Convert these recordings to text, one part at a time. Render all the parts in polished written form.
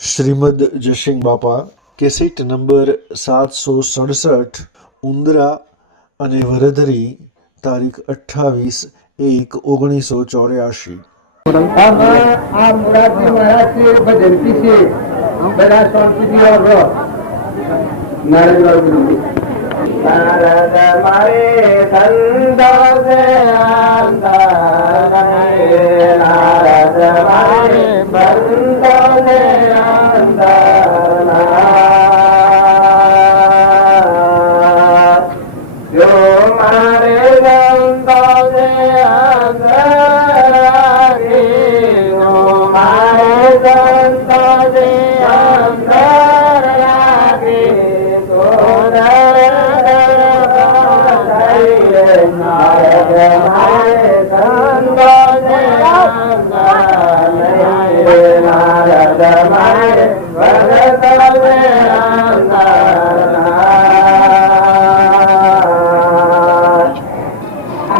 શ્રીમદ જયસિંહ બાપા cassette number 767 ઉંદરા અને વરધરી તારીખ 28/1/1984। આ મુરારજી મહારાજ ભજનથી છે બધા શાંતિથી આવજો નારાયણ નારદ મારે સંદાસે નારદ મારે બંદને જો મારે બંદને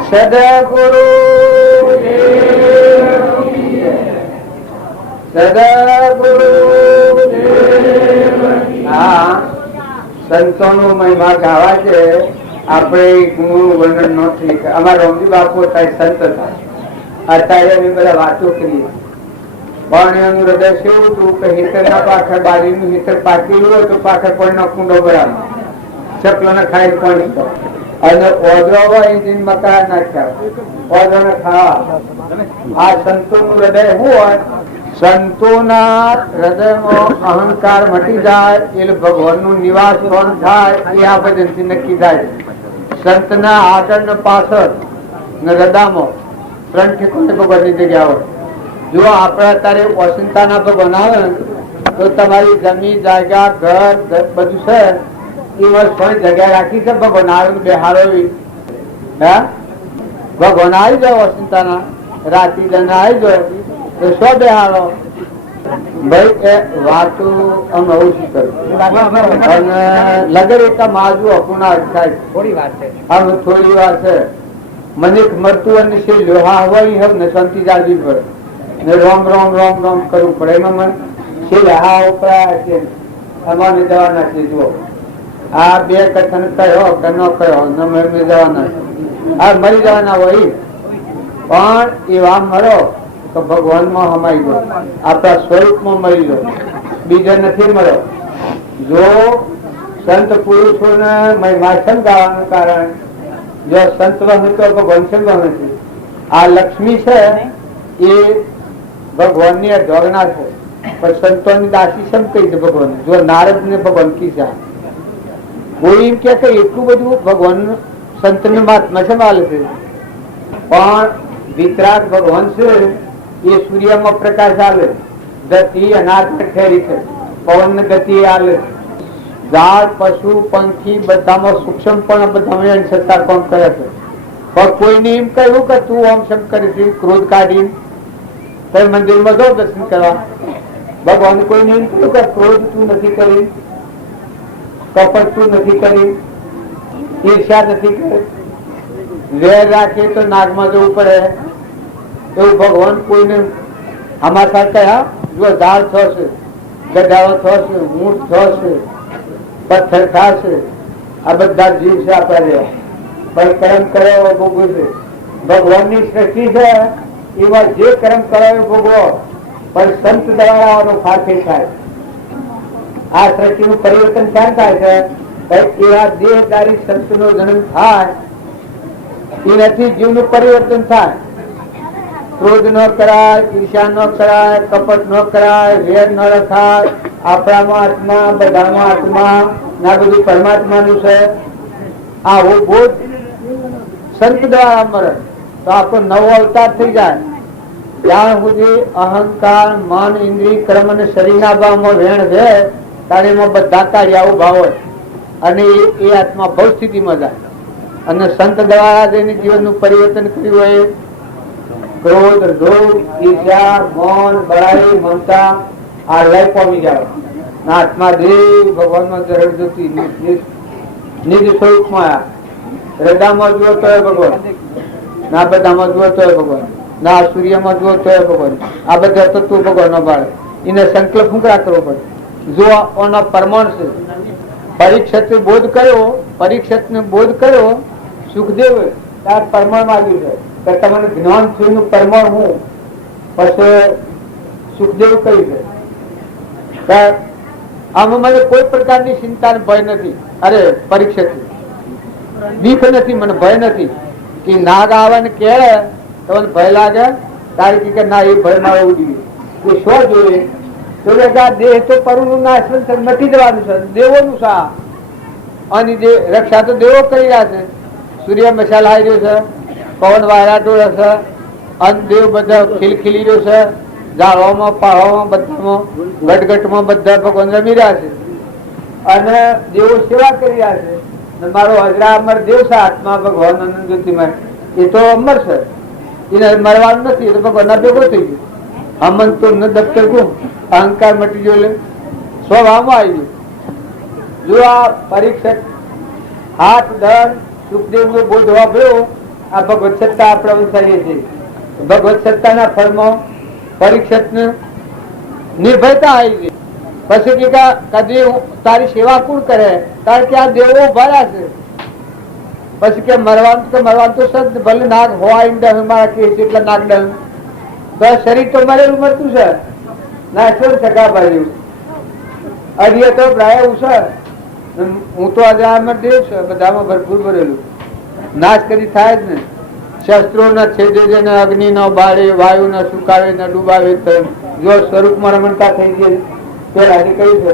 સદગુરુ સદગુરુ હા સંતોનું મહિમા ગાવા છે આપણે ગુણ વર્ણન ન થઈ અમારા રમજી બાપુ અત્યારે સંત હતા અત્યારે અમે બધા વાતો કરીએ પણ એનું હૃદય કેવું હતું કે હિતર ના પાછળ બારીનું હિતર પાકેલું હોય તો પાછળ પણ કુંડો બરાબર ચકલો ને ખાઈ પણ અને ઓદરો ઇન્જિન મકા નાખ્યા ઓદરો ને ખાવા આ સંતોનું હૃદય શું હોય સંતોના હૃદયમાં અહંકાર મટી જાય એટલે ભગવાનનું નિવાસ કોણ થાય એ આ ભજનથી નક્કી થાય સંતના આગળ ને પાછળ ને હૃદયમાં ત્રણ ઠેકોને ભગવાનની જગ્યા હોય જો આપણે અત્યારે ઓચિંતાના ભગવાન આવે તો તમારી જમીન જાયગા ઘર બધું છે એમાં કોઈ જગ્યા રાખી છે ભગવાન આવે બેહારો ભગવાન આવી જાય ઓચિંતાના રાતી જને આવી જાય તો શું બેહારો ભાઈ એ વાતો અમે ઓછી કરું અને લગર એક માજુ અપૂર્ણા થાય થોડી વાર છે હવે થોડી વાર છે મને મરતું અને છે લોહા હોય હવે ને શાંતિ જાળવી પડે ને રોમ રોમ રોમ રોમ કરવું પડે એમાં મને છે લોહા ઉપરા છે અમારે જવાના છે જુઓ આ બે કથન કયો કે ન કયો મેળવી જવાના આ મરી જવાના હોય પણ એવા મરો તો ભગવાનમાં હમાઈ ગયો આપણા સ્વરૂપમાં મરી ગયો બીજા નથી મળ્યો જો સંત પુરુષોને મહિમા સમજાવવાનું કારણ જો સંત વહન તો ભગવાન સમજાવ નથી આ લક્ષ્મી છે એ ભગવાનની અઢોગણા છે પણ સંતોની દાસી સમ કહી છે ભગવાન જો નારદ ને ભગવાન કીધા કોઈ એમ કે એટલું બધું ભગવાન સંત ને મહાત્મા સંભાળે છે પણ વિતરાગ ભગવાન છે એ સૂર્યમાં પ્રકાશ આવે ગતિ અનાથ ખેરી છે પવન ગતિ આવે ઝાડ પશુ પંખી બધામાં સૂક્ષ્મ પણ બધા સત્તા કામ કરે છે પણ કોઈને એમ કહ્યું કે તું આમ શમ કરી ક્રોધ કાઢી મંદિરમાં જાઓ દર્શન કરવા ભગવાન કોઈને એમ કહ્યું કે ક્રોધ તું નથી કરી કપટ તું નથી કરી ઈર્ષ્યા નથી કરી વેર રાખે તો નાગમાં જવું પડે એવું ભગવાન કોઈને હમાસા કયા જો ઝાડ થશે ગધાઓ થશે ઊંટ થશે પથ્થર થશે આ બધા જીવ છે આપણે પણ કર્મ કરાયો ભોગવે છે ભગવાનની સૃષ્ટિ છે એમાં જે કર્મ કરાયો ભોગવો પણ સંત દ્વારા ફાંસે થાય આ સૃષ્ટિનું પરિવર્તન ક્યાં થાય છે એવા દેહદારી સંતનો જન્મ થાય એનાથી જીવનું પરિવર્તન થાય ક્રોધ ન કરાય ઈર્ષા ન કરાય કપટ ન કરાય વેર ન રખાય આપણામાં આત્મા બધામાં આત્મા ના બધું પરમાત્માનું છે આવું બોધ સંત દ્વારા મળે તો આપણો નવો અવતાર થઈ જાય ત્યાં સુધી અહંકાર મન ઇન્દ્રિય કર્મ અને શરીરના ભાવમાં વેણ છે ત્યારે એમાં બધા કાર્ય ઉભા હોય અને એ આત્મા ભવ સ્થિતિમાં જાય અને સંત દ્વારા જેને જીવનનું પરિવર્તન કર્યું હોય ક્રોધ લોભ ઈર્ષ્યા મૌન બળાઈ મમતા આ લય પામી જાય આત્મા દેવ ભગવાનમાં જરડ જતી નિજ સ્વરૂપમાં હૃદયમાં જુઓ તો ભગવાન ના બધામાં જુઓ તો ભગવાન ના સૂર્યમાં જુઓ તો ભગવાન આ બધા તત્વો ભગવાન બાળે એને સંકલ્પ શું કરવો પડે? જો આનો પરમાણ છે, પરીક્ષિત બોધ કર્યો, પરીક્ષિત ને બોધ કર્યો સુખદેવ તાર પરમાણ માંગ્યું છે કે તમને જ્ઞાન થયું નું પરમાણ હું. પછી સુખદેવ કહ્યું છે આમાં મને કોઈ પ્રકારની ચિંતા ને ભય નથી. અરે પરીક્ષિત બીક નથી, મને ભય નથી કે નાગ આવે ને કે તમને ભય લાગે તારી કે ના એ ભય મારે ઉડી ગયું. શું જોઈએ તો દેહ તો પરનું નાશ મટી જવાનું છે, દેવોનું સા અને જે રક્ષા તો દેવો કરી રહ્યા છે. સૂર્ય મશાલ આવી રહ્યો છે, પવન વાયરાટો છે, અને દેવ બધા ખીલખીલી રહ્યો છે, ઝાડવામાં પહાડોમાં બધામાં ગટગટમાં બધા ભગવાન રમી રહ્યા છે અને દેવો સેવા કરી રહ્યા છે. મારો હજરા અમર દેવ છે આત્મા ભગવાન આનંદ જ્યોતિમય, એ તો અમર છે, એને મરવાનું નથી, એ તો ભગવાન ભેગો થઈ ગયો. હમન તો ન દફતર ગુમ, અહંકાર મટી ગયો, લે સ્વભાવમાં આવી ગયો. જો આ પરીક્ષક હાથ દર સુખદેવ નો બોધ વાપર્યો, આ ભગવત સત્તા આપણે અનુસરીએ છીએ. ભગવત સત્તાના ફળમાં પરીક્ષક ને નિર્ભયતા આવી ગઈ. પછી કે કદી તારી સેવા કોણ કરે? તારે ત્યાં દેવો ઉભા છે. પછી કે મરવાનું તો સદ ભલે નાગ હોય ડહ મારા કેસ એટલા નાગ ડહ તો શરીર તો મરેલું મરતું છે ના શું સગા ભર્યું અડીએ તો પ્રાય એવું છે. હું તો આજે આમાં દેવ છે, બધામાં ભરપૂર ભરેલું, નાશ કરી થાય જ ને. શસ્ત્રો ના છેદે છે ને અગ્નિ નો બાળે, વાયુ ના સુકાવે ને ડૂબાવે, જો સ્વરૂપમાં રમણતા થઈ ગઈ પેલા કહ્યું છે.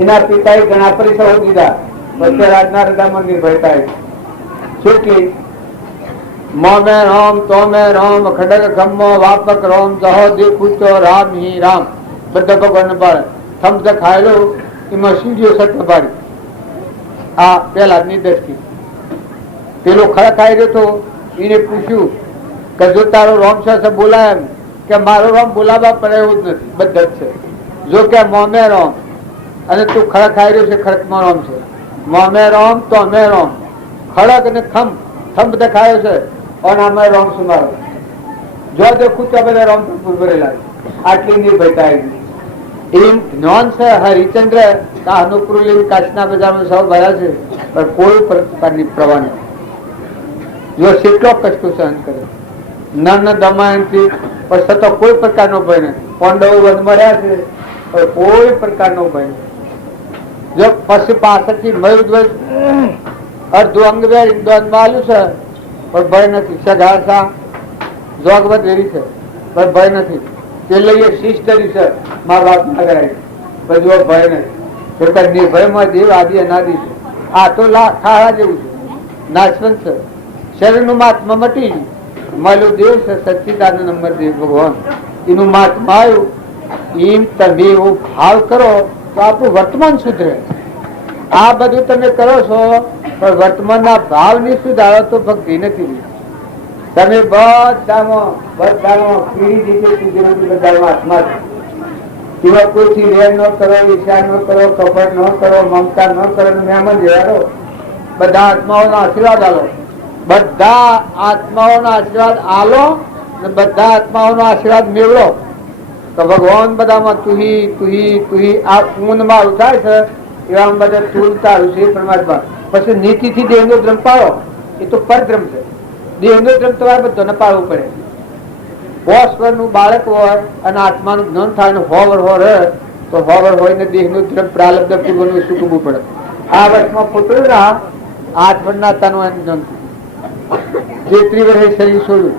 એના પિતાએ ઘણા પરીક્ષાઓ દીધા, પછી રાજના હૃદયમાં નિર્ભયતા શું કે મોમે રામ તોમે રામ ખડગ ખમ્મો વાપક રામ જહો દેખું તો રામ હી રામ. બધા ભગવાન પાડે થમ ખાયેલો એમાં સીડીઓ સટ્ટ પાડી. આ પેલા નિર્દેશથી પેલો ખડક આવી રહ્યો હતો, એને પૂછ્યું કે જો તારો રામ છે બોલાય એમ કે મારો રામ બોલાવવા પડે એવું જ નથી, બધા જ છે. જો કે મોમે રામ અને તું ખડક આવી રહ્યો છે, ખડકમાં રામ છે. મોમે રામ તો અમે રામ, ખડક અને થંભ દેખાયો છે અને અમે રામ સુમારો. જો દેખું તો બધા રામ ભરેલા. આટલી નિર્ભયતા આવી. એમ જ્ઞાન છે હરિચંદ્ર અનુકૂળ કાચના બજારમાં સૌ ભર્યા છે, પણ કોઈ પ્રકારની પ્રવાહ નથી. જો કેટલો કષ્ટો સહન કરે નન દમયંતી, પણ છતાં કોઈ પ્રકારનો ભય નથી. પાંડવો વધ મળ્યા છે પણ કોઈ પ્રકારનો ભય નથી. જો પછી પાછળથી મયુર અડધું અંગ ઇન્દોરમાં આવ્યું છે પણ ભય નથી. સઘાસા જોગવત એવી છે પણ ભય નથી. તે લઈએ શીશ ધરી છે મારા બાપ ના કરાય પણ જો ભય નથી. નિર્ભયમાં દેવ આદિ અનાદિ છે. આ તો ખાડા જેવું છે, નાશવંત છે. શરીરનું મહાત્મા મટી મળ્યું દેવ છે, સચ્ચિદાનંદ નંબર દેવ ભગવાન એનું મહાત્મા આવ્યું. એમ તમે એવો ભાવ કરો તો આપણું વર્તમાન સુધરે. આ બધું તમે કરો છો પણ વર્તમાનના ભાવ ની સુધારો તો ભક્તિ નથી. તમે બધામાં પીડી રીતે સુધરેલું બધામાં આત્મા છે. એવા કોઈથી વેર ન કરો, ઈર્ષા ન કરો, કપટ ન કરો, મમતા ન કરો, મહેમાન જેવા બધા આત્માઓના આશીર્વાદ આલો. બધા આત્માઓના આશીર્વાદ આલો ને બધા આત્માઓનો આશીર્વાદ મેળવો તો ભગવાન બધામાં તુહી તુહી તુહી આ ઊંઘ મારું થાય છે એવા બધા તું તારું છે પરમાત્મા. પછી નીતિથી દેહનો ધ્રમ પાડો, એ તો પરધ્રમ છે. દેહનો ધ્રમ તમારે બધાને પાડવું પડે. 5 વર્ષનું બાળક હોય અને આત્માનું જ્ઞાન થાય ને 100 વર્ષ રહે તો 100 વર્ષ હોય ને દેહનું ધ્રમ પ્રાલબ્ધ પૂર્વનું શું પડે. આ વર્ષમાં પુત્ર ના 8 વર્ષના તનું જ્ઞાન 33 વર્ષે શરીર છોડ્યું.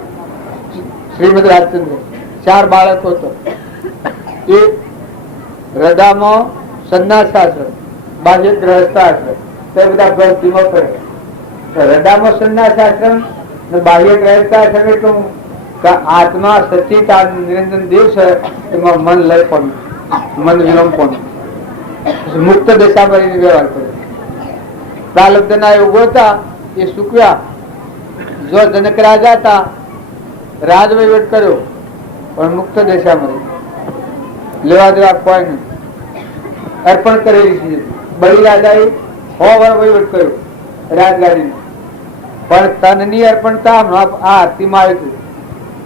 શ્રીમદ રાજચંદ્ર 4 બાળકો હતો. એ હૃદયમાં સંન્યાસાશ્રમ, બાહ્ય ગ્રહસ્થાશ્રમ, તે બધા ભક્તિમાં કરે. હૃદયમાં સંન્યાસાશ્રમ ને બાહ્ય ગ્રહસ્થાશ્રમ એટલું કે આત્મા સચ્ચિદાનંદ નિરંજન દેવ છે એમાં મન લય પણ મન વિલંબ પણ મુક્ત દશામાં વ્યવહાર કરે. પ્રાલબ્ધ ના યોગો હતા એ સુક્યા. જો જનક રાજા હતા રાજ વહીવટ કર્યો પણ મુક્ત દશામાં લેવા દેવા કોઈ નહીં. અર્પણ કરેલી છે. બળી રાજાએ 100 વાર વહીવટ કર્યો રાજગાડી, પણ તનની અર્પણતા આ આરતીમાં આવ્યું હતું.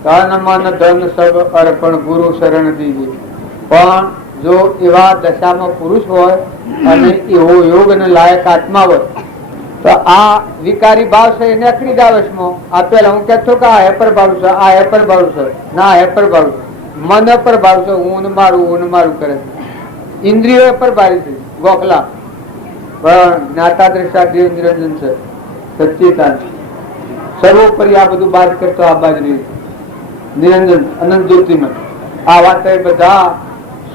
તન મન ધન સબ અર્પણ ગુરુ શરણ દીજે. પણ જો એવા દશામાં પુરુષ હોય અને એવો યોગ અને લાયક આત્મા હોય તો આ વિકારી ભાવ છે એને અકડી દાવશમાં આ પેલા હું કહેતો કે આ હેપર ભાવ છે, આ હેપર ભાવ છે, ના હેપર ભાવ છે, મન પર ભાવ છે, હું મારું કરે છે, ઇન્દ્રિયો પર ભારી છે ગોખલા, પણ જ્ઞાતા દ્રષ્ટા દેવ નિરંજન છે સચ્ચિદાન સર્વોપરી આ બધું બાદ કરતો આ બાજુ નિરંજન અનંત જ્યોતિમાં આ વાત બધા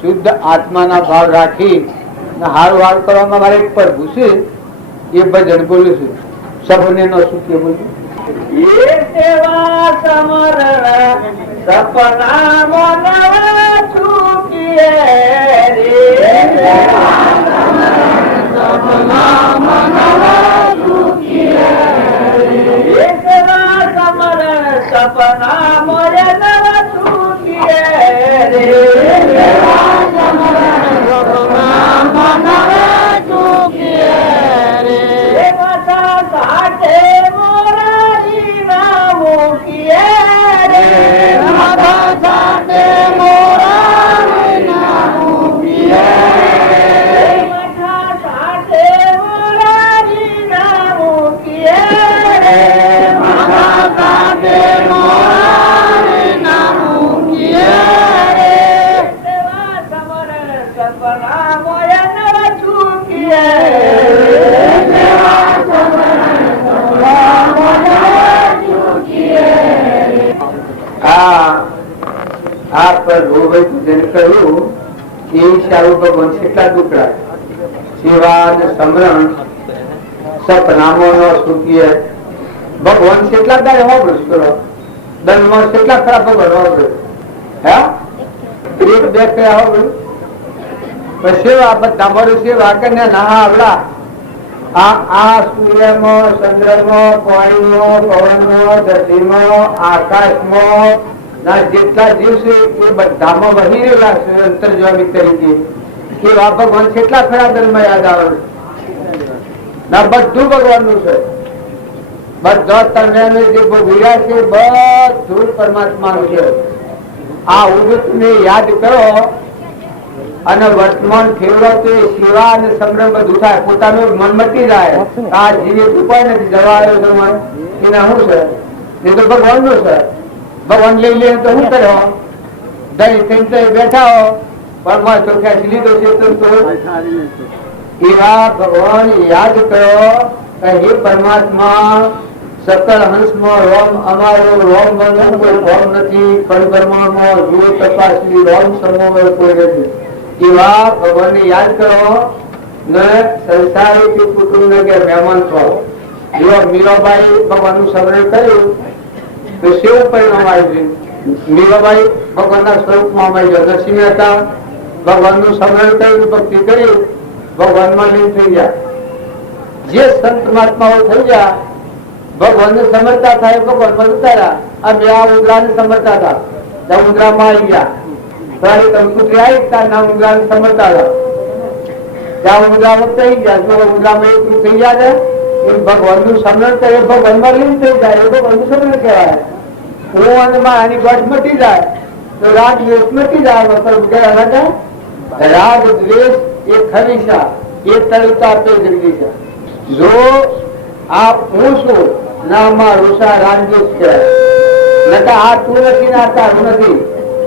શુદ્ધ આત્માના ભાવ રાખી હારું હારું કરવામાં મારે એક પર ભૂસે એ ભજન બોલ્યું છે સબને નો શું કે બોલ્યું એ સેવા સમરણ સપના મનવા ચૂકીએ રે સપના મનવા ચૂકીએ રે સેવા સમરણ સપના મનવા ચૂકીએ રે સેવા સમરણ સપના મનવા ચૂકીએ રે માતા સાથે મોરારી ના મૂકીએ રે માતા સાથે મોરારી ના મૂકીએ રે માતા સાથે મોરારી ના મૂકીએ રે માતા સાથે મોરારી ના મૂકીએ રે સેવા સમરણ સપના મોયા નવા ચૂકીએ ભગવાન કેટલા ટુકડા સેવા સમરણ સપનામો નો સુખીએ ભગવાન કેટલા દાડે વાપરું કરો દલમાં કેટલા ખરાબ ભગવાન વાપર્યું હે એક બે કયા વાપર્યું સેવા બધા મારું સેવા કે ના આવડા આ સૂર્યમાં ચંદ્રમાં પાણીમાં પવનમાં ધરતીમાં આકાશમાં ના જેટલા જીવ છે એ બધામાં વહી રહેલા છે અંતર્જ્વામી તરીકે કે આ ભગવાન કેટલા ખરા દલમાં યાદ આવે ના બધું ભગવાનનું છે બધા તમે જે ભોગવ્યા છે બધું પરમાત્માનું છે આ ઉદને યાદ કરો અને વર્તમાન ફેરવો તો સેવા અને સમરણ બધું થાય પોતાનું મન મટી જાય આ જીવે ઉપાય નથી જવા આવ્યો મન એના શું છે એ તો ભગવાન નું છે ભગવાન લઈ લે તો શું કર્યો દહીં થઈ બેઠા હો પણ ચોખ્યા લીધો છે તો એવા ભગવાન યાદ કરો કે હે પરમાત્મા સકળ હંસમાં રોમ અમારો રોમ બનવું કોઈ રોમ નથી પરિભ્રમણમાં જુઓ તપાસી રોમ સમૂહ કોઈ નથી એવા ભગવાન ને યાદ કરો ને સંસારી કે કુટુંબ ને કે મહેમાન છો જો મીરાબાઈ ભગવાન નું સ્મરણ કર્યું તો સેવું પરિણામ આવ્યું મીરાબાઈ ભગવાન ના સ્વરૂપમાં અમારી નરસિંહ હતા ભગવાન નું સ્મરણ કર્યું ભક્તિ કરી ભગવાન માં લીન થઈ ગયા જે સંત મહાત્માઓ થઈ ગયા ભગવાન ને સમરતા થાય ભગવાન માં ઉતાર્યા આ બે આ ઉંદરા ને સમરતા હતા ઉંદરા માં આવી ગયા કંકુત્રી આવી તાર નામ ઉંદરા ને સમરતા હતા ત્યાં ઉંદરા માં થઈ ગયા જો ઉંદરા માં એક થઈ જાય ભગવાન નું સ્મરણ કરે ભગવાન માં લીન થઈ જાય એ ભગવાન નું સ્મરણ કહેવાય હું અને આની ગઢ મટી જાય તો રાગ દ્વેષ મટી જાય રાગ દ્વેષ એ ખરીશા એ તળતા તે જગદીશા જો આ હું છું ના માં રૂષા રાગ દ્વેષ કહેવાય નકા આ તું નથી ના તારું નથી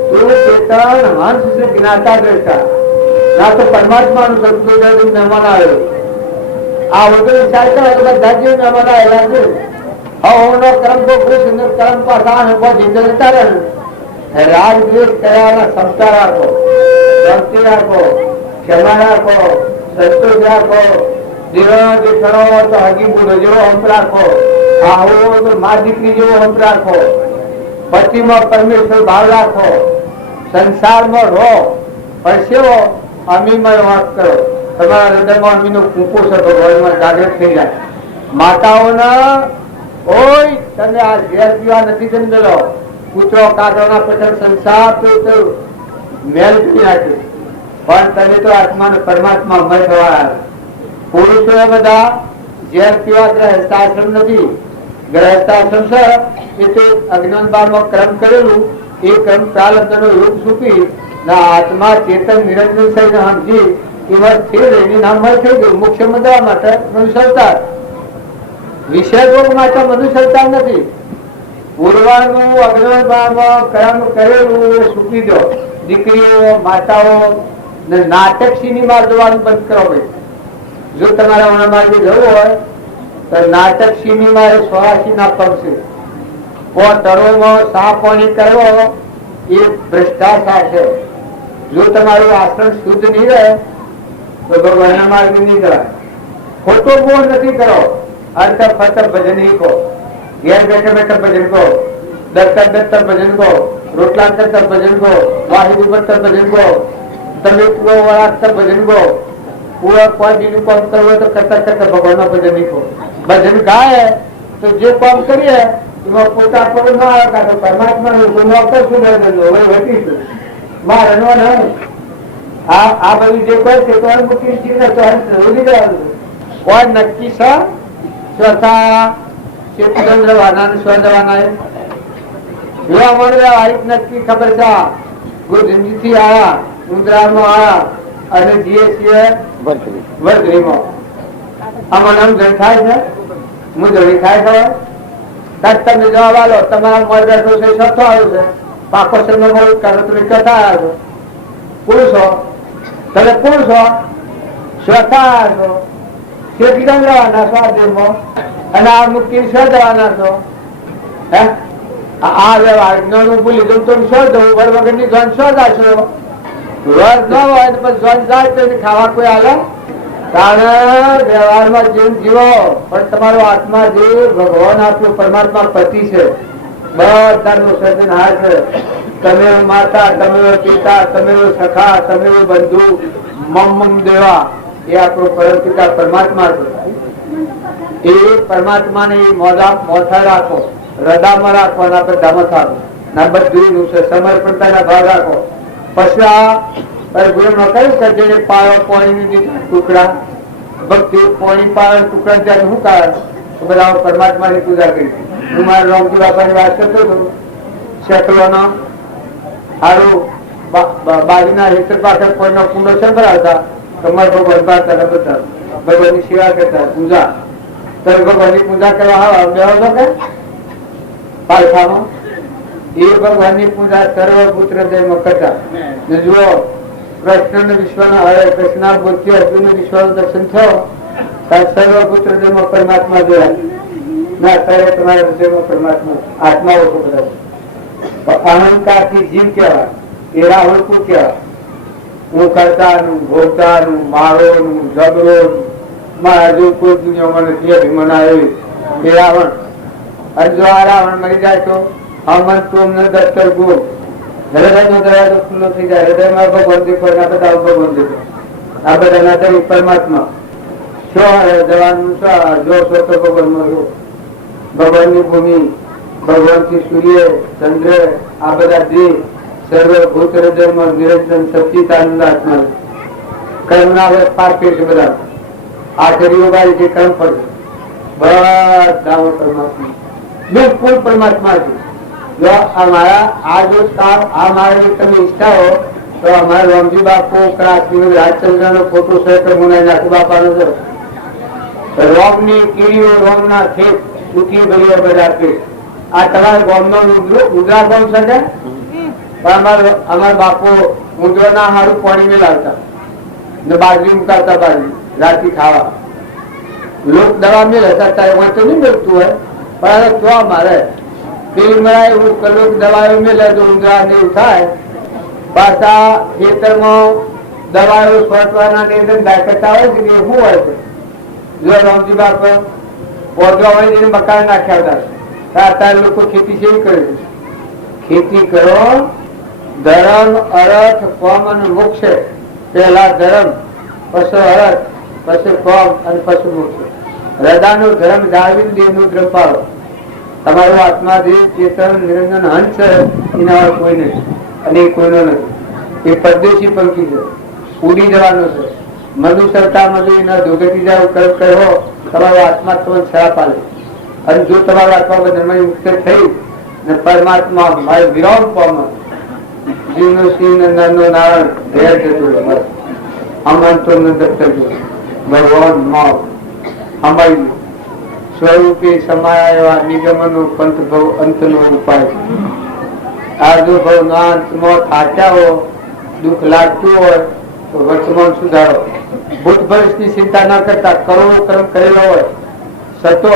તું ચેતન હંસ છે જ્ઞાતા દ્રષ્ટા ના તો પરમાત્મા નું સંતોષ મહેમાન આવ્યો આ વગર ચાલતા બધા જે મહેમાન આવેલા છે નો કર્મ તો કૃષ્ણ કર્મ પાસાન રાગ દ્વેષ કર્યા ક્ષમતા રાખો શાંતિ રાખો ક્ષમા રાખો સંતોષ રાખો દીવાનો દેખાડો તો હગી બુઢો જેવો હંપ રાખો આવો તો મા દીકરી જેવો હંપ રાખો પતિમાં પરમેશ્વર ભાવ રાખો સંસારમાં રહો પરસેવો અમીમાં વાત કરો તમારા હૃદયમાં અમીનો કૂપો છે ભગવાનમાં જાગૃત થઈ જાય માતાઓના ઓય તમે આ ઝેર પીવા નથી સમજેલો કૂતરો કાગળના પટેલ સંસાર તો મેલ પી નાખ્યું પણ તમે તો આત્માને પરમાત્મા મય થવા પુરુષો બધા ઝેર પીવા ગ્રહસ્થાશ્રમ નથી ગ્રહસ્થાશ્રમ છે એ તો અજ્ઞાન બારમાં કર્મ કરેલું એ કર્મ પ્રાલબ્ધનો યોગ સૂકી ના આત્મા ચેતન નિરંજન થઈને સમજી એમાં સ્થિર એની નામમાં થઈ ગયું. મુખ્ય મુદ્દા માટે મનુષ્યવતાર, વિષય ભોગ માટે મનુષ્યવતાર નથી. પૂર્વાનું અગ્રભાગમાં કર્મ કરેલું એ સૂકી દો. દીકરીઓ, માતાઓ ને નાટક સિનેમા જોવાનું બંધ કરો ભાઈ. જો તમારા ઓનામાં જવું હોય તો નાટક સિનેમા એ 84 ના પગ છે. તરોમાં સા પાણી કરવો એ ભ્રષ્ટાચાર છે. જો તમારું આચરણ શુદ્ધ નહીં રહે તો ભગવાનના માર્ગે નહીં કરાય. ખોટો બોલ નથી કરો. અર્થ ફરત ભજન કહો, ઘેર બેઠા બેઠા ભજન કહો, દત્તર દત્તર ભજન કહો, રોટલા કરતા ભજન કહો, વાહિદુ કરતા ભજન કહો, તમે કુવા વાળા ભજન કહો. કુવા કોઈ કામ કરવું તો કરતા કરતા ભગવાનના ભજન કહો. ભજન ગાય તો જે કામ કરીએ એમાં પોતા પર ના આવે. પરમાત્મા મારે આ બધું જે કોઈ છે તો મૂકી કોઈ નક્કી છે સ્વથા ચેતચંદ્રવાના સ્વદવાના જોવા મળે. આરીફ નક્કી ખબર છે ગુરુજી થી આયા, મુદ્રામાં આયા અને જીએ છીએ વર્ધરીમાં. આમાં નામ જણ થાય છે, મુજવણી થાય ખબર. તમે જવાબ આલો તમારા મળ બેઠો છે, સથો આવ્યો છે, પાકો છે કરો તમે કથા આવ્યા છો. પુરુષો તમે પુરુષો સ્વથા છો, ચેતન જવાના છો આદેશમાં, અને આ મુક્તિ સ્વ જવાના છો. હે આ વ્યવહાર જ્ઞાન ભૂલી જવું તો સ્વ જવું, વર વગર ની ધન સ્વ જાશો. વર ન હોય તો પછી ધન જાય તો ખાવા કોઈ આલે. કારણ વ્યવહારમાં જીવ જીવો, પણ તમારો આત્મા જે ભગવાન આપ્યો પરમાત્મા પતિ છે, બધાનું સર્જનહાર છે. તમે માતા, તમે પિતા, તમે સખા, તમે બંધુ, મમ દેવા એ આપણો પરમ પિતા પરમાત્મા છે. એ પરમાત્માને મોથા રાખો, હૃદયમાં રાખવાના, બધામાં રાખો ના, બધું છે સમર્પણતાના ભાગ રાખો. પછી આ ગુરુ નો કહ્યું કે જેને પાયો પાણી ટુકડા ભક્તિ પાણી પાયો ટુકડા ત્યાં શું કારણ? બધા પરમાત્માની પૂજા કરી. હું મારા રામજી બાપાની વાત કરતો હતો. શેકડોનો સારું બાજુના હેતર પાછળ કોઈનો કુંડો સંભળાવતા, તમારે ભગવાન પાડતા બધા ભગવાનની સેવા કરતા, પૂજા તમે ભગવાનની પૂજા કરવા બેહો કે પાલખામાં એ ભગવાનની પૂજા સર્વપુત્ર દેવમાં કરતા. જુઓ કૃષ્ણ વિશ્વના હરે કૃષ્ણ બુદ્ધિ અર્જુન વિશ્વનું દર્શન થયો, સર્વપુત્ર દેવમાં પરમાત્મા જોયા ના ત્યારે તમારા હૃદયમાં પરમાત્મા આત્માઓ છો બધા. અહંકાર થી જીવ કહેવાય, એ રાવણ કહેવાય. હું કરતાનું, ભોગતાનું, મારોનું, ઝઘડોનું, મારા જો કોઈ દુનિયામાં નથી અભિમનાય એ રાવણ. અને જો આ રાવણ મરી જાય તો અમન તું દસ્તર ગો હૃદય નો દરવાજો ખુલ્લો થઈ જાય. હૃદયમાં ભગવાન દેખો, એના બધા ભગવાન દેખો. આ બધાના થઈ પરમાત્મા શું જવાનું જો છો તો ભગવાનમાં જો. ભગવાનની ભૂમિ, ભગવાનથી સૂર્ય ચંદ્ર આ બધા દેહ સર્વભૂત હૃદયમાં નિરંજન સચિદાનંદ આત્મા કર્મના પાર છે બધા. આ શરીરો બારી જે કર્મ ફળ બધા પરમાત્મા, બિલકુલ પરમાત્મા છે. જો અમારા આ જો આ મારી તમે ઈચ્છા હો તો અમારા રામજી બાપુ ક્રાંતિ રાજચંદ્ર નો ફોટો છે તો મુનાઈ નાખી બાપાનો છે. રોમ ની કીડીઓ, રોમ ના ખેત ઉઠી ગયો બધા પેટ. આ તમારા ગામનો ઉદરા ગામ છે ને, પણ અમારા બાપુ ઉંદરો ના સારું પાણી મેં લાવતા ને બાજરી મુકાવતા, બાજરી રાતી ખાવા. લોક દવા મેળ હતા ત્યારે તો નહીં મળતું હોય, પણ હવે જો મારે પેલી મળાય એવું કલોક દવાઓ મેળે તો ઉંદરા ને એવું થાય. પાછા ખેતરમાં દવાઓ સ્વટવાના ની અંદર દાખતા હોય છે શું હોય છે. જો રામજી બાપ પોદવા હોય એને મકાન નાખ્યા હતા. અત્યારે લોકો ખેતી કેવી કરે છે? ખેતી કરો, ધર્મ અર્થ કોમ અને મોક્ષ. પહેલા ધર્મ, પછી અર્થ, પછી કોમ અને પછી મોક્ષ. હૃદયનો ધર્મ જાળવી, દેહનું ધર્મ પાડો. તમારો આત્મા દેહ ચેતન નિરંજન હંસ છે, એના કોઈ નથી અને એ કોઈનો નથી. એ પરદેશી પંખી છે, ઉડી જવાનો છે. મધુસરતામાં જો એના ધોગતી જાવ કહો તમારો આત્મા તમને છરા પાલે. અને જો તમારો આત્મા ધર્મની મુક્ત થઈ ને પરમાત્મા મારે વિરામ પામે જીવનું સિંહ ને નરનું નારાયણ ઘેર જતું રહે. અમંતો ને દત્તજો ભગવાન માવ અમારી સ્વરૂપે સમાયા એવા નિગમનો પંથ ભવ અંતનો ઉપાય. આજુ ભવ ના અંતમાં થાક્યા હો, દુઃખ લાગતું હોય તો વર્તમાન સુધારો. ભૂત ભવિષ્યની ચિંતા ન કરતા કરોડો કર્મ કરેલો હોય સતો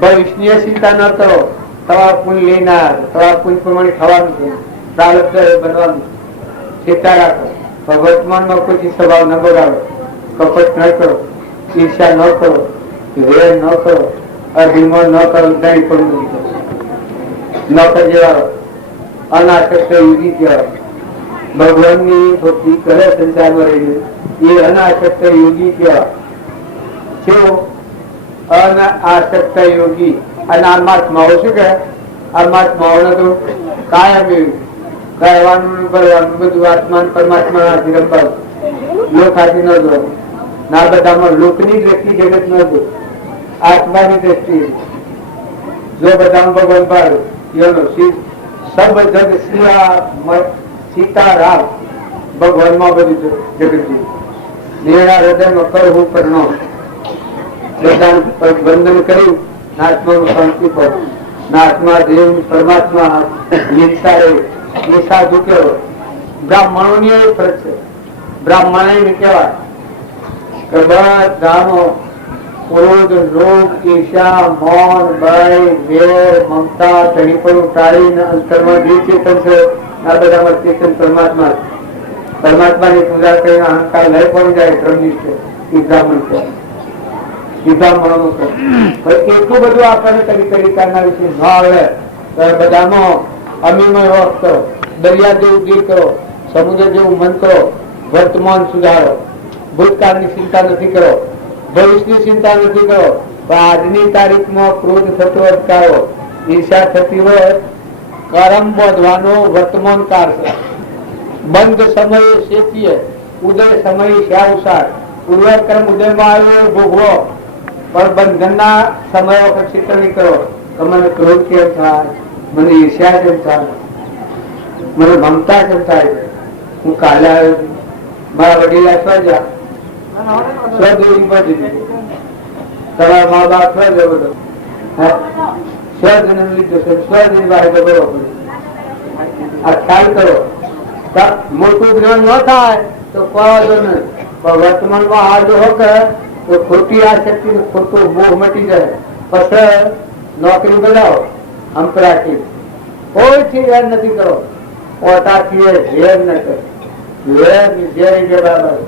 ભવિષ્યની ચિંતા ન કરો. તમારા પુણ્ય લઈને તમારા પુણ્ય પ્રમાણે ખાવાનું છે, પ્રારબ્ધ બનવાનું. ચિંતા રાખો. વર્તમાનમાં કોઈ સ્વભાવ ન બગાડો, કપટ ન કરો, ઈર્ષા ન કરો, વેર ન કરો, અભિમાન ન કરો, દહીં પણ નથી કરો. નોકર જેવા અનાસક્ત યુગી કહેવાય. ભગવાનની ભક્તિ કરે સંસારમાં રહીને એ અનાસક્ત યોગી કહેવાય. કેવો અનાસક્ત યોગી? અને આ મહાત્માઓ શું કહે? આ મહાત્માઓને તો કાયમ એવું કહેવાનું કરવાનું બધું આત્માન પરમાત્મા રમવાનું, લોક હાથી ન જોવાનું. ના બધામાં લોકની દ્રષ્ટિ જગત ન જો, આત્માની દ્રષ્ટિ જો બધામાં ભગવાન પાડો એનો સબ જગ સીતારામ ભગવાનમાં બધું જગત નિર્ણા હૃદયમાં કરવું પરનો બંધન કર્યું. આત્માનું શાંતિ પર આત્મા દેવ પરમાત્મા ઈચ્છા રહે. એ સાધુ કેવો? બ્રાહ્મણોની એ ફરક છે. બ્રાહ્મણ કેવાય કે બધાનો ક્રોધ, લોભ, ઈર્ષા, મૌન, ભય, વેર, મમતા, ધણીપણું ટાળીને અંતરમાં જે ચેતન છે આ બધામાં ચેતન પરમાત્મા. પરમાત્માની પૂજા કરીને અહંકાર લઈ પડી જાય ધર્મનિષ્ઠ એ બ્રાહ્મણ છે. બ્રાહ્મણો એટલું બધું આપણને તરીકાના વિશે ન આવે. બધામાં અમીમય હોત કરો, દરિયા જેવું દિલ કરો, સમુદ્ર જેવું મન કરો, વર્તમાન સુધારો. ભૂતકાળની ચિંતા નથી કરો, ભવિષ્યની ચિંતા નથી કરો, પણ આજની તારીખમાં ક્રોધ થતો અટકાવો. ઈર્ષા થતી હોય કરમ બોધવાનો વર્તમાન કાળ છે. બંધ સમયે શેતીએ, ઉદય સમયે શ્યાવસાર. પૂર્વક્રમ ઉદયમાં આવ્યો ભોગવો, પણ બંધનના સમય વખત ચિંતા નહીં કરો. મને ક્રોધ કેમ થાય, મને ઈર્ષ્યા કેમ થાય, મને મમતા કેમ થાય. હું કાલે આવ્યો છું, મારા વડીલા સ્વજા સ્વદેવી બધી તમારા મા બાપ સ્વજ બધો સ્વજન્મ લીધો છે, સ્વદેવી બહાર બરોબર. આ ખ્યાલ કરો. મોટું જ્ઞાન ન થાય તો કોઈ નહીં, પણ વર્તમાનમાં આ જો હકે તો ખોટી આસક્તિ ખોટો મોહ મટી જાય. પછી નોકરી બનાવો અંક રાખી, કોઈથી વેર નથી કરો. પોતાથી ઝેર ન કરો. ઝેર બરાબર.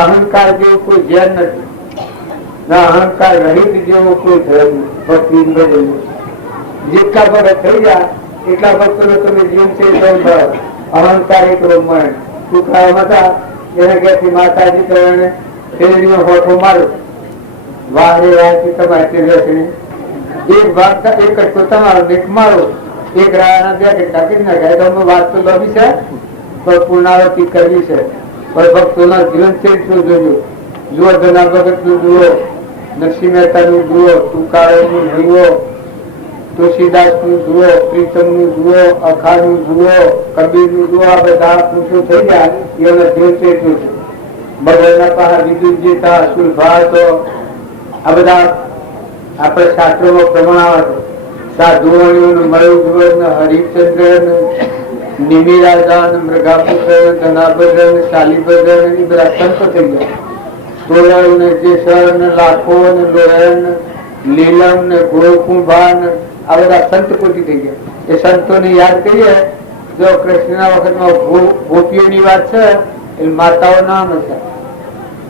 અહંકાર જેવું કોઈ ઝેર નથી, ના અહંકાર રહિત જેવો કોઈ ધર્મ ભક્તિ જેટલા ભગત થઈ જાય એટલા ભક્તો તમે જીવ છે. અહંકાર એક રોમણ ટુકડામાં હતા એને ક્યાંથી માતાજી કરીને શેરીનો હોઠો મારો વાહરે વાહથી તમારી બેસીને એક ભાગ એક કટકો તમારો એક મારો એક રાયના બે કટકા કરી નાખ્યા. તો વાત તો લભી છે પણ પૂર્ણાવતી કરવી છે. પણ ભક્તોના જીવન ચરિત્ર જોજો. જુઓ ધના ભગત નું જુઓ, નરસિંહ મહેતા નું જુઓ, તુકારામ નું જુઓ, તુલસીદાસ નું જુઓ, પ્રીતમ નું જુઓ, અખા નું જુઓ, કબીર નું જુઓ. આ બધા પૂછો થઈ જાય એના જીવન ચરિત્ર છે. ભગવાનના પહાડ વિદ્યુત હતા, સુલભા હતો. આ બધા આપણે શાસ્ત્રોમાં પ્રમાણ આવે છે. સાધુઓનું મયુર, હરિચંદ્ર, નિમિરાજા, મૃગાપુત્ર, ધનાભદ્ર, શાલીભદ્ર એ બધા સંતો થઈ ગયા. તોરણ ને જેસર ને લાખો ને લોયન, લીલમ ને ગોકુંભા ને આ બધા સંત કોટી થઈ ગયા. એ સંતોને યાદ કરીએ. જો કૃષ્ણના વખતમાં ગોપીઓની વાત છે એ માતાઓ નામ છે.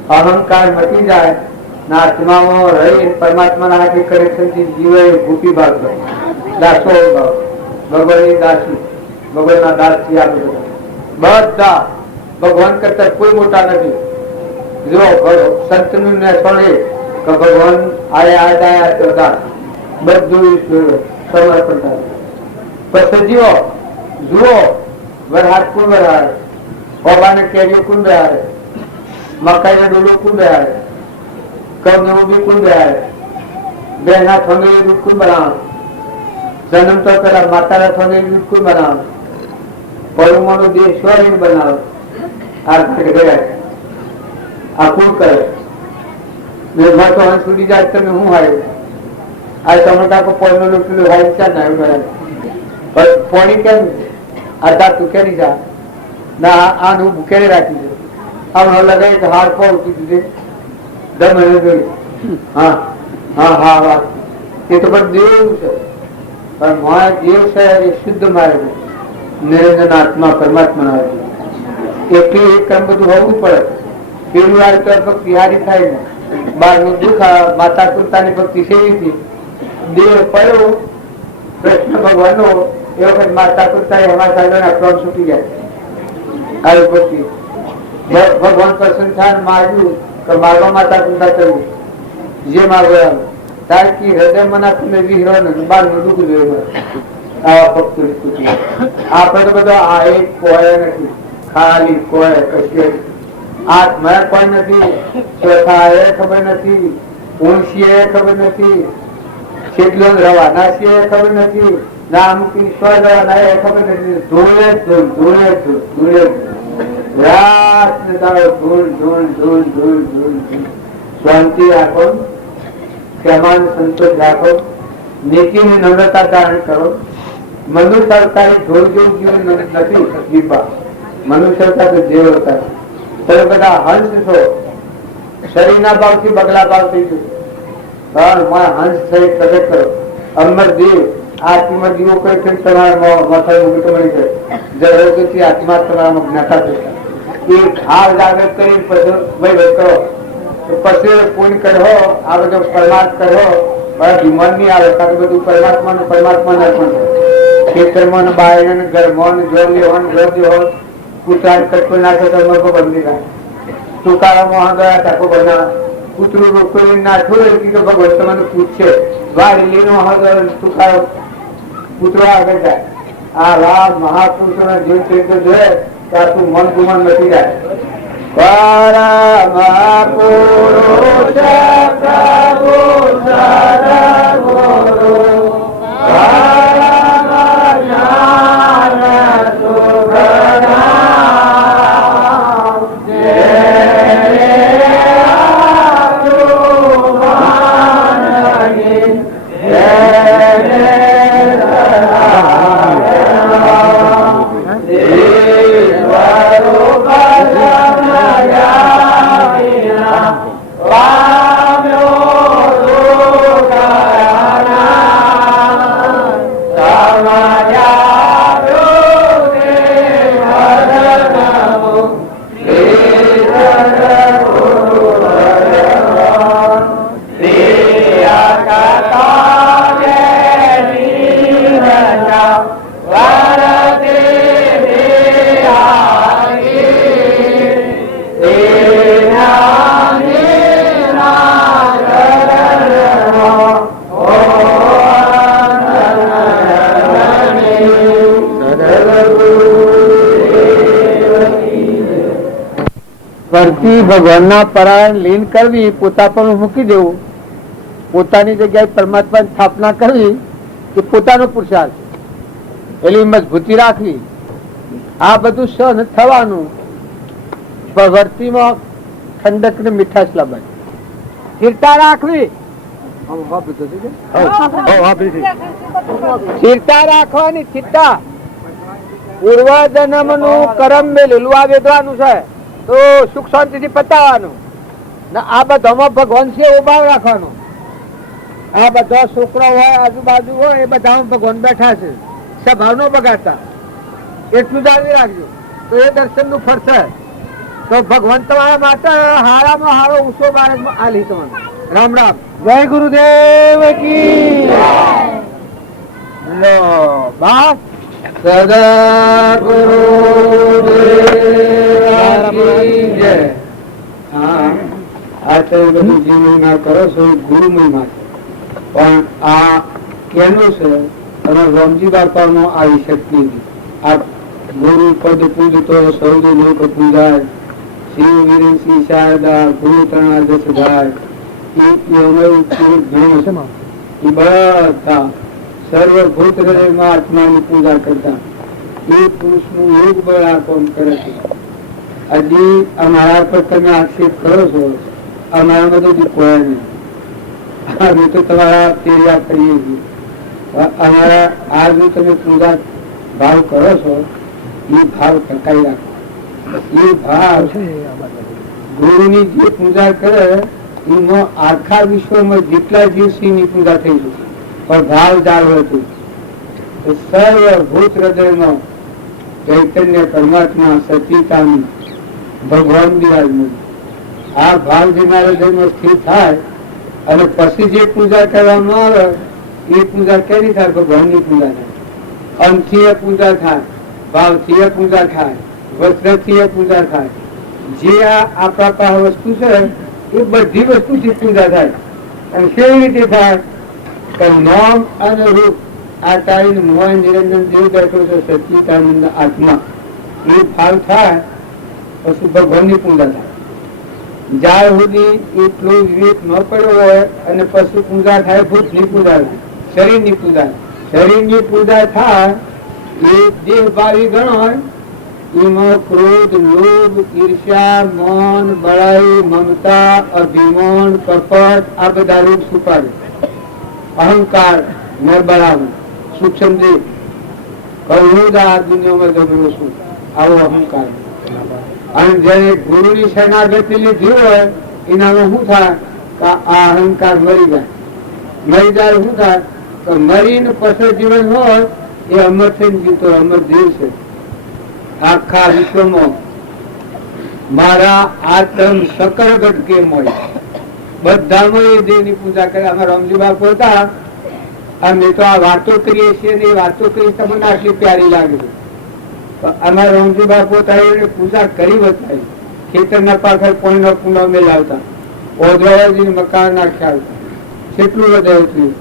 અહંકાર મટી જાય ના આત્મામાં રહી પરમાત્માના હાથે કનેક્શનથી જીવે ભૂપી ભાગ દાસો ભાવ ભગવાનની દાસી ભગવાનના દાસ થી આપણે બધા ભગવાન કરતા કોઈ મોટા નથી. જો સંત નું ને છોડે કે ભગવાન આયા તો દાસ બધું સમર્પણ થાય. પછી જીવો જુઓ વરહાદ કોણ વરહાડે, ઓબાને કેરીઓ કોણ બેહાડે, મકાઈ ને ડોલો કોણ બેહાડે, કવનું બી કોણ બેહાડે, બેના થોંગેલી દૂધ કોણ બનાવે, જન્મ તો પેલા માતાના થોંગેલી દૂધ કોણ બનાવે. પરમાણુ દેહ સ્વયં બનાવે, આ ગયા આ કુળ કરે તો અંશ સુધી જાય. તમે શું હાય આ ટમેટા કો પોઈનો લૂટેલું હાય છે ને બરાબર પોણી કેમ આ દાંત ઉકેલી જા ના આનું ભૂકેલી રાખી દે આમ લગાવી તો હાર પો ઉઠી દીધે દમ જોઈ. હા હા હા વાત એ તો બધું દેવ છે, પણ મારા દેવ છે એ શુદ્ધ માર્ગ નિરંજન આત્મા પરમાત્મા ના એટલી એક કામ બધું હોવું પડે. પેલું આવે તો ભક્તિ હારી થાય ને બાર નું દુઃખ માતા કુંતાની ભક્તિ સેવી હતી દેહ પડ્યો કૃષ્ણ ભગવાન નો એ વખત માતા કુંતા અમારા સાહેબ ક્રોધ છૂટી જાય. આવી ભક્તિ ભગવાન પ્રસન્ન થાય માર્યું કે મારવા માતા કુંતા કરવું જે મારવા તારકી હૃદય મના તમે વિહરો ને બાર નું દુઃખ જોયું. આવા ભક્તિ આપડે તો બધા આ એક કોઈ નથી, ખાલી કોઈ કશું આત્મા કોઈ નથી, ચોથા એ ખબર નથી, ઊંચી એ ખબર નથી, કેટલો રવાના છે એ ખબર નથી, ના અમુક ઈશ્વર રવાના એ ખબર નથી. ધૂળે ધૂળ ધૂળે ધૂળ ધૂળે રાત ને દાડો ધૂળ ધૂળ ધૂળ ધૂળ ધૂળ. શાંતિ રાખો, ક્ષમાન સંતોષ રાખો, નીતિની નમ્રતા ધારણ કરો. મનુષ્ય અવતારી ધૂળ જેવું જીવન નથી જીવવા. મનુષ્ય અવતાર તો જેવ અવતાર. તમે બધા હંસ છો, શરીરના ભાવથી બગલા ભાવ થઈ ગયું. હંસ સહિત પ્રગટ કરો. અમર દેવ આત્મા દીવો કોઈ છે તમારા માથા ઉગટ મળી જાય જરૂરથી આત્મા તમારામાં જ્ઞાતા થશે. એ ભાવ જાગૃત કરી પછી કરો પછી પૂર્ણ કરો. આ બધો પરમાત્મા કરો ધીમન નહીં આવે કારણ બધું પરમાત્મા ને પરમાત્મા ના પણ ખેતરમાં બાયણ ઘરમાં જોડી હોય હોય કૂતરાને કટકો નાખે તો મરકો બંધી નાખે. ટુકારા મોહન ગયા ટાકો બના કૂતરું રોકડી નાખ્યું કે ભગવાન તમને પૂછશે વાળી લીનો ટુકારો કૂતરો આગળ જાય. આ રામ મહાપુરુષો ના જીવ ચરિત્ર જોયે ત્યાં તું મન ગુમાન નથી જાય. મહાપુરુષ પ્રભુ સદગુરુ ભગવાનના પરાયણ લીન કરવી, પોતા પર મૂકી દેવું, પોતાની જગ્યાએ પરમાત્માની સ્થાપના કરવી એ પોતાનો પુરુષાર્થ. એની મજબૂતી રાખવી, આ બધું સહન થવાનું. વર્તીમાં ઠંડક ને મીઠાશ લાવવાની, સ્થિરતા રાખવી, સ્થિરતા રાખવાની. સ્થિરતા પૂર્વ જન્મ નું કરમ મેલેલું આ વેદવાનું છે તો સુખ શાંતિ થી પતાવવાનું. આ બધામાં ભગવાન છે એવો ભાવ રાખવાનો. આ બધા છોકરા હોય આજુબાજુ હોય એ બધામાં ભગવાન બેઠા છે, સ્વભાવ નો બગાડતા. એટલું જાળવી રાખજો તો એ દર્શન નું ફળ છે. તો ભગવાન તમારા માટે હારામાં હારો ઊંચો બાળક આલી તમારો. રામ રામ. જય ગુરુદેવ કી લો બસ. સદા આ તો બધું જીવનમાં કરો છો ગુરુ મહિમા છે, પણ આ કેનું છે અને રામજી બાપા નો આવી શક્તિ. આ ગુરુ પદ પૂજતો સૌથી લોક પૂજાય, શિવ વિરંસી શારદા ગુરુ તણા દસ જાય. બધા સર્વભૂત હૃદયમાં આત્માની પૂજા કરતા એ પુરુષનું યોગ બળ આ કામ કરે છે. હજી અમારા પર તમે આક્ષેપ કરો છો, અમારામાં તો કોઈ નહીં. અમે તો તમારા તેરિયા કરીએ છીએ. અમારા આ જો તમે પૂજા ભાવ કરો છો એ ભાવ ટકાઈ રાખો. એ ભાવ ગુરુની જે પૂજા કરે એમાં આખા વિશ્વમાં જેટલા જીવસિંહની પૂજા થઈ છે પણ ભાવ જાળવો હતું. સર્વભૂત હૃદયમાં ચૈતન્ય પરમાત્મા સચિતાનંદ ભગવાન બિરાજમાન. આ ભાવ જેના હૃદયમાં સ્થિર થાય અને પછી જે પૂજા કરવામાં આવે એ પૂજા કેવી થાય? ભગવાનની પૂજા થાય. અંગથી પૂજા થાય, ભાવથી પૂજા થાય, વસ્ત્રથી પૂજા થાય. જે આપણા પાસે વસ્તુ છે એ બધી વસ્તુથી પૂજા થાય. અને કેવી રીતે થાય? કે નામ અને રૂપ આ ટાઈમ મોહન નિરંજન દેવ બેઠો છે સચિતાનંદ આત્મા, એ ભાવ થાય પછી ભગવાનની પૂજા થાય. જ્યાં સુધી એટલો વિવેક ન પડ્યો હોય અને પછી પૂજા થાય ભૂતની પૂજા થાય, શરીરની પૂજા. શરીરની પૂજા થાય એ દેહ ભાવી ગણાય. એમાં ક્રોધ, લોભ, ઈર્ષ્યા, મૌન, બળાઈ, મમતા, અભિમાન, કપટ આ બધા રોગ છુપાડે. અહંકાર ને બળાવું સૂક્ષ્મ દેહ કહું આ દુનિયામાં ઝઘડો છું, આવો અહંકાર. અને જયારે ગુરુની શરણાગતિ લીધી હોય એનામાં શું થાય કે આ અહંકાર મરી જાય. મરી જાય શું થાય કે મરીને પછી જીવન હોય એ અમર થઈને જીવતો અમર દેવ છે. આખા વિશ્વમાં મારા આત્મ સકળ ઘટકે મળે બધામાં એ દેવની પૂજા કરે. અમારા રામજી બાપુ હતા, અમે તો આ વાતો કરીએ છીએ ને એ વાતો કરી તમને આટલી પ્યારી લાગે છે. અમારા રામજી બાપુ હતા એને પૂજા કરી બતાવી. ખેતરના પાછળ પોઈના કુંડા મેલાવતા, ઓધવાજી મકાન નાખ્યા, કેટલું બધા હતું.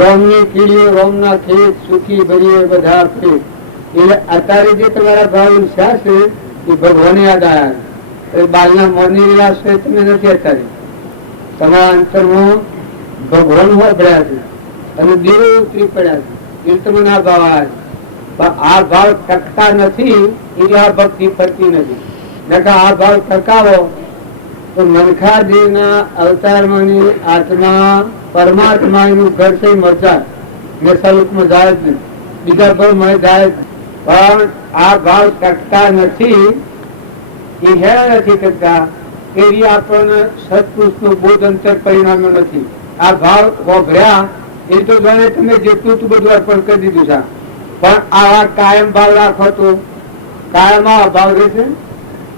રોમની કીડીઓ, રોમના ખેત સુખી ભરીએ બધા ખેત. એટલે અત્યારે જે તમારા ભાવ ઈચ્છા છે એ ભગવાને યાદ આવ્યા. બાલના મોરની વિલાસ છે તમે નથી અત્યારે. તમારા અંતરમાં ભગવાન વાપર્યા છે અને દેવો ઉતરી પડ્યા છે એ તમને આ ભાવ આવ્યા છે. આ ભાવ ટકતા નથી એટલે આ ભક્તિ ફરતી નથી. નકા આ ભાવ ટકાવો તો મનખાદેવના અવતારમાંની આત્મા પરમાત્મા એનું ઘર છે મજા મેં સ્વરૂપમાં જાય જ નહીં, બીજા ભાવમાં જાય જ. પણ આ ભાવ ટકતા નથી, એ હેરા નથી ટકતા. એવી આપણને સત્પુરુષનો બોધ અંતર પરિણામ નથી. આ ભાવ વભર્યા એ તો જાણે તમે જેટલું તું બધું અર્પણ કરી દીધું છે. પણ આવા કાયમ ભાવ રાખો તો કાયમ આ ભાવ રહેશે.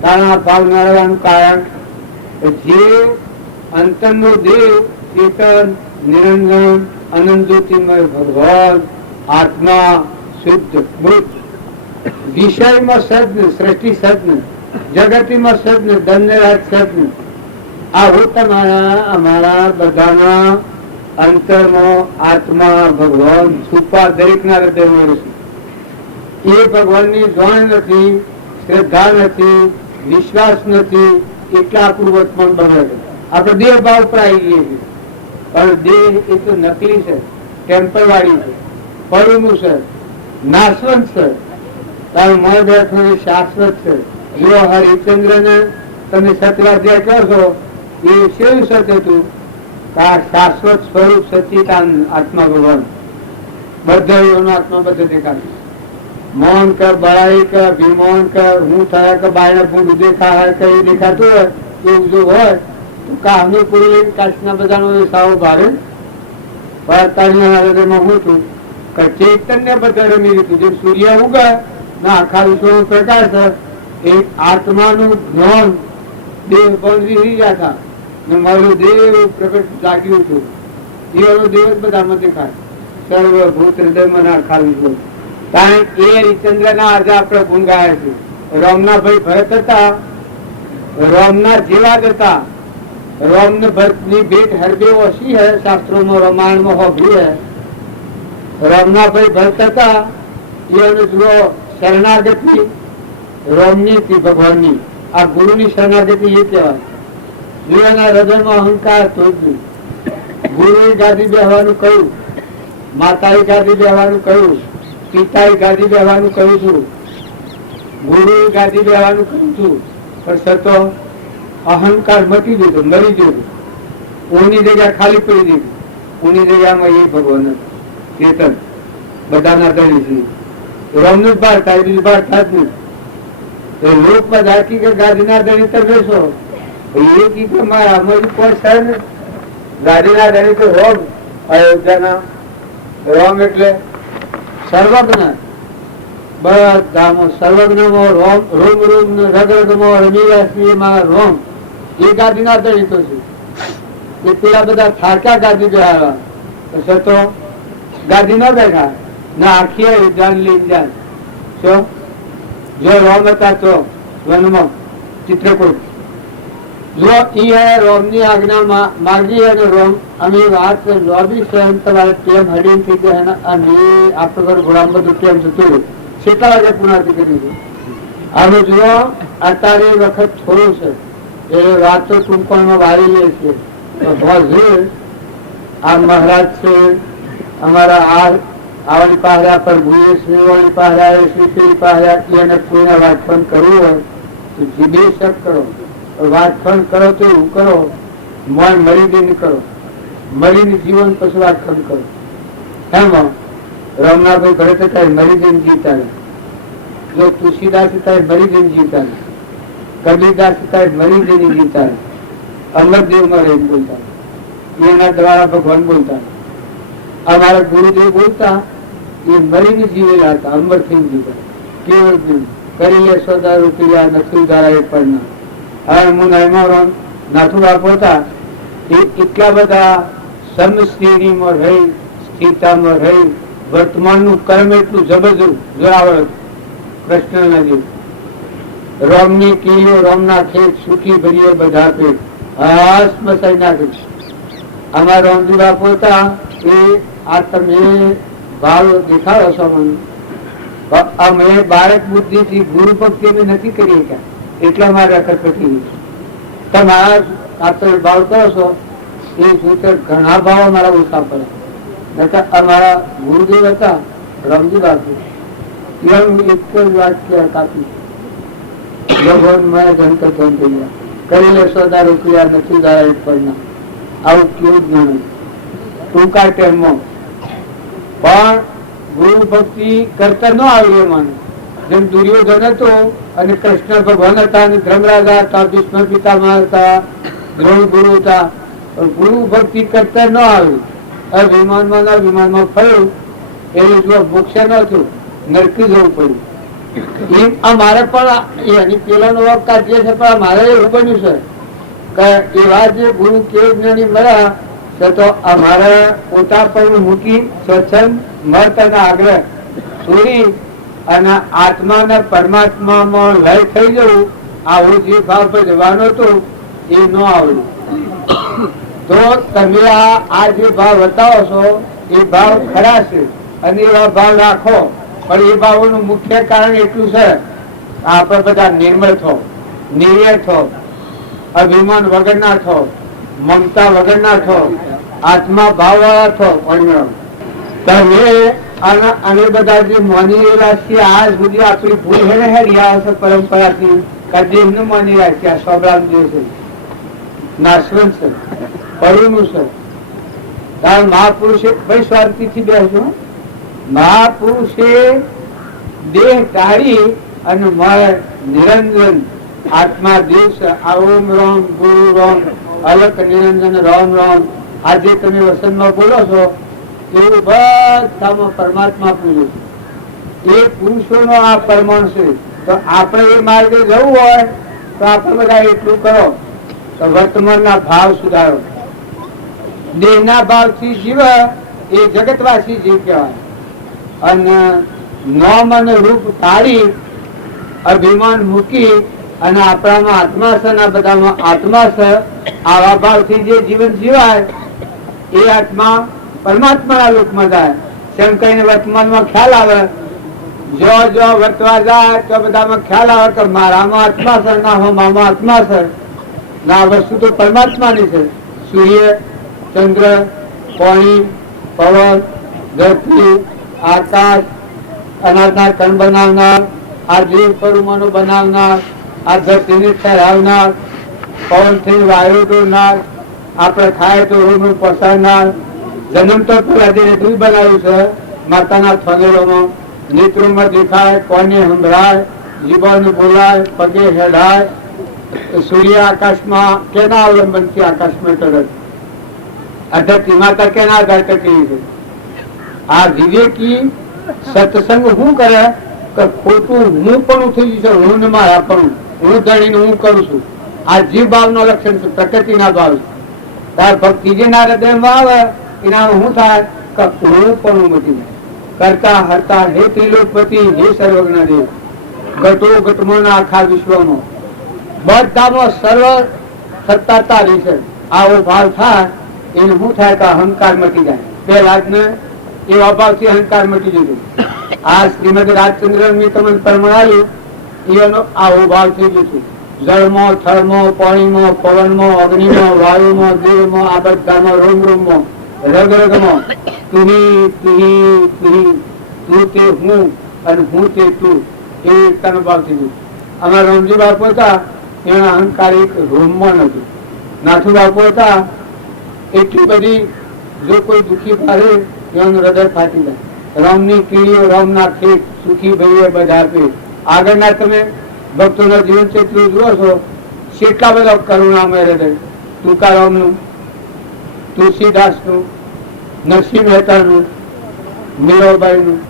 કારણ આ ભાવ ન રહેવાનું કારણ જે અંતરનો દેવ ચેતન નિરંજન અનંત જ્યોતિમય ભગવાન આત્મા શુદ્ધ મૃત વિષયમાં સજ્ઞ સૃષ્ટિ સજ્ઞ જગતીમાં સજ્ઞ ધન્યરાજ સજ્ઞ આવું તમારા અમારા બધાના અંતરમાં આત્મા ભગવાન છુપા દરેકના હૃદયમાં રહેશે. એ ભગવાનની જાણ નથી, શ્રદ્ધા નથી, વિશ્વાસ નથી, એટલા આપણું વર્તમાન બને છે. આપણે દેહ ભાવ પર આવી ગઈએ છીએ. પણ દેહ એ તો નકલી છે, ટેમ્પર વાળી છે, પડેલું છે, નાશવંત છે. તારું મન બેઠો એ શાશ્વત છે. જો હરિચંદ્ર ને તમે સત્યાધ્યાય કહો છો એ કેવું સત્ય હતું કે આ શાશ્વત સ્વરૂપ સચિતાનંદ આત્મા ભગવાન બધા આત્મા બધે દેખાતું. મૌન કે બળાઈ કે અભિમાન કે હું થયા કે બાયના ભૂંડ દેખા કે એ દેખાતું હોય એવું જો હોય તો કાહની પૂરી કાશના બધાનો સાવો ભારે. હું છું કે ચૈતન્ય બધા રમી લીધું. જેમ સૂર્ય ઉગે ને આખા વિશ્વનો પ્રકાશ છે એ આત્માનું જ્ઞાન દેવ પણ વિહરી ગયા હતા ને મારું દેવ પ્રગટ જાગ્યું હતું. એનો દેવ જ બધામાં દેખાય. સર્વભૂત હૃદયમાં આખા વિશ્વ. કારણ એ હરિચંદ્ર ના આજે આપણે ગુણ ગાયા છે. રામના ભાઈ ભરત હતા, રામના જેવા જ હતા. રામ ને ભરત ની ભેટ હરબે ઓછી હૈ, શાસ્ત્રોમાં રામાયણમાં હોભળી હૈ. રામના ભાઈ ભરત હતા એને જુઓ શરણાગતિ રામની હતી ભગવાનની. આ ગુરુની શરણાગતિ એ કહેવાય. જીવાના હૃદયમાં અહંકાર તો જ નહીં. ગુરુએ ગાદી બેહવાનું કહ્યું, માતાએ ગાદી બેહવાનું કહ્યું, પિતાએ ગાદી બેહવાનું કહ્યું છું, ગુરુએ ગાદી બેહવાનું કહ્યું છું, પણ છતાં અહંકાર મટી દીધો, મરી ગયો. ઓની જગ્યા ખાલી પડી દીધી. ઓની જગ્યામાં એ ભગવાન ચેતન બધાના ધણી છે. રોમનું જ બહાર થાય, બીજું બહાર થાય જ નહીં. લોકમાં ઝાંકી કે ગાદીના ધણી તો બેસો, એ કી કે મારા અમારી કોણ છે ને ગાદીના ધણી તો રોમ, અયોધ્યાના રોમ એટલે સર્વજ્ઞ, બધામાં સર્વજ્ઞમાં રોમ, રોમ રોમ રગરગમાં રમીરાશ્રીમાં રોમ, એ ગાદીના ધણી તો છે. એ પેલા બધા થાક્યા ગાદી બેહાડવા, પછી તો ગાદી ન બેઠા ના આખી જાન લઈને જાન. શું જો રોમ હતા તો વનમાં ચિત્રકૂટ, જો એ રોમની આજ્ઞા માગી અને રોમ અમે વાત લોબી સહન તમારે કેમ હડીને થઈ ગયા અને આપણે ઘર ગુલામ બધું કેમ જતું કેટલા વાગે પુનાથી કરી. આનો જુઓ અત્યારે વખત થોડું છે એ વાતો ટૂંકમાં વાળી લે છે. આ મહારાજ છે અમારા આવડી પહાડા પર ભૂએ શ્રીવાળી પહાડા શ્રી પહાડા એને કોઈને વાતફોન કરવું હોય તો જીભે શક કરો, વાતફોન કરો તો એવું કરો મન મરી દઈને કરો, મરીને જીવન પછી વાતફોન કરો. એમાં રમનાભાઈ ઘરે તો કઈ મરી જઈને જીતા ને, જો તુલસીદાસ તારે મરી જઈને જીતા ને, કબીરદાસ તારે મરી જઈને જીતા ને, અમરદેવ માં રહીને બોલતા, એના દ્વારા ભગવાન બોલતા. અમારા ગુરુદેવ બોલતા એ મરીને જીવેલા હતા, અમર થઈને જીવતા. કેવળ કરી લે સોદા રૂપિયા નથી ઉધારા એ પણ હવે હું નયમાં નાથુ બાપુ હતા એ એટલા બધા સમશ્રેણીમાં રહી, સ્થિરતામાં રહી, વર્તમાનનું કર્મ એટલું જબરજસ્ત જોરાવર કૃષ્ણ નદી રોમની કિલ્લો રોમના ખેત સુખી ભરીએ બધા પેટ હાસ મસાઈ નાખે. અમારા રોમજી બાપુ હતા એ આ તમે ભાવ દેખાડો છો મને, અમે બાળક બુદ્ધિ થી ગુરુ ભક્તિ અમે નથી કરી શક્યા એટલા મારે અકર પતી. તમારા આ તમે ભાવ કરો છો એ જોતે ઘણા ભાવ અમારા ઓછા પડે. અમારા ગુરુદેવ હતા રામજી બાપુ, એક જ વાક્ય કાપી ભગવાન મારા જનક ધન થઈ ગયા, કરી લે સોદા રૂપિયા નથી ઉધારા એક પરના. આવું કેવું જ નહીં ટૂંકા ટાઈમમાં પણ ગુરુ ભક્તિ કરતા ન આવડે મને. જેમ દુર્યોધન હતો અને કૃષ્ણ ભગવાન હતા અને ધર્મરાજા હતા, ભીષ્મ પિતામહ હતા, દ્રોણ ગુરુ હતા, ગુરુ ભક્તિ કરતા ન આવડે. વિમાનમાં ના વિમાનમાં ફર્યું એટલે જો મોક્ષ ન થયું, નરકી જવું પડ્યું. એમ અમારે પણ એની પેલાનો અવકાશ જે છે પણ મારે એવું બન્યું છે કે એવા જે ગુરુ કેવ જ્ઞાની મળ્યા તો અમારે પોતા પર મૂકી સ્વચ્છંદ મત અને આગ્રહ છોડી અને આત્મા પરમાત્મામાં લય થઈ જવું, આવું જે ભાવ પર જવાનો હતો એ ન આવડ્યું. તો તમે આ જે ભાવ બતાવો છો એ ભાવ ખરા છે અને એવા ભાવ રાખો, પણ એ ભાવોનું મુખ્ય કારણ એટલું છે આપણે બધા નિર્મળ થો, નિર્યર થો, અભિમાન વગરના થો, મમતા વગરના થો, આત્મા ભાવ વાળા થો. તમે અને બધા જે માની રહેલા છીએ આજ સુધી આપણી ભૂલ હે રહ્યા પરંપરાથી કદી ન માની રાખ્યા. સ્વરામ જે છે નાશવંત છે, પરુનું છે. કારણ મહાપુરુષે ભાઈ સ્વાર્થથી બેસજો, મહાપુરુષે દેહ ટાળી અને નિરંજન આત્મા દેશ ઓમ રામ ગુરુ રામ અલક નિરંજન રામ રામ આજે તમે વસનમાં બોલો છો એવું બધામાં પરમાત્મા પૂરું. એ પુરુષોનો આ પરમાણ છે. તો આપણે એ માર્ગે જવું હોય તો આપણે બધા એટલું કરો તો વર્તમાનના ભાવ સુધારો. દેહના ભાવથી જીવ એ જગતવાસી જીવ કહેવાય. અને નામ અને રૂપ તાળી અભિમાન મૂકી અને આપણામાં આત્મા છે ને બધામાં આત્મા છે, આવા ભાવથી જે જીવન જીવાય એ આત્મા પરમાત્માના લોકમાં જાય. તેમ કહીને વર્તમાનમાં ખ્યાલ આવે, જો વર્તવા જાય તો બધામાં ખ્યાલ આવે કે મારામાં આત્મા છે ના હો મામાં આત્મા છે ના, વસ્તુ તો પરમાત્માની છે. સૂર્ય, ચંદ્ર, પાણી, પવન, ધરતી, આકાશ, અનાજના કણ બનાવનાર, આ જીવ સ્વરૂપોનું બનાવનાર, આ ધરતીને ઠેરાવનાર, પવનથી વાયુ દોરનાર, આપણે ખાય તો રૂનું પસારનાર, જન્મ તો પેલા જે દૂધ બનાવ્યું છે માતાના થગેલોમાં, નેત્રોમાં દેખાય, કોને સંભળાય, જીવન બોલાય, પગે હેડાય, સૂર્ય આકાશમાં કેના અવલંબનથી આકાશમાં ચડે, આ ધરતી માતા કેના આધાર કરતી છે? આ વિવેકી સત્સંગ શું કરે કે ખોટું હું પણ થઈ જશે, હું ને મારા પણ હું ધણીને હું કરું છું. આ જીવ ભાવ નો લક્ષણ છે, પ્રકૃતિના ભાવ છે. તાર ભક્તિ જેના હૃદયમાં આવે એના શું થાય કે હું પણ મટી જાય. કરતા હરતા હે ત્રિલોકપતિ, હે સર્વજ્ઞ દેવ, ઘટો ઘટમાં આખા વિશ્વમાં બધામાં સર્વ સત્તા તારી છે. આવો ભાવ થાય એને શું થાય કે અહંકાર મટી જાય. પેલા જ ને એવા ભાવથી અહંકાર મટી જતો. આ શ્રીમદ રાજચંદ્ર ની તમને પરમાણ્યું એનો આવો ભાવ થઈ જશે. જળમાં, થળમાં, પાણીમાં, પવનમાં, અગ્નિમાં, વાયુમાં, દેહમાં, આ બધામાં, રોમ રોમમાં, રગ રગમાં તુહી તુહી તુહી, તું તે હું અને હું તે તું, એ એકતાનો ભાવ થઈ જશે. અમારા રામજી બાપુ હતા એના અહંકાર એક રોમમાં નથી. નાથુ બાપુ હતા એટલી બધી જો કોઈ દુઃખી પાડે એનું હૃદય ફાટી જાય. રામની કીડીઓ, રામના ખેત, સુખી ભાઈએ બધા આપે. આગળના તમે ભક્તોના જીવન ચરિત્ર જુઓ છો, કેટલા બધા કરુણામય હૃદય. તુકારામનું, તુલસીદાસનું, નરસિંહ મહેતાનું, મીરાબાઈનું,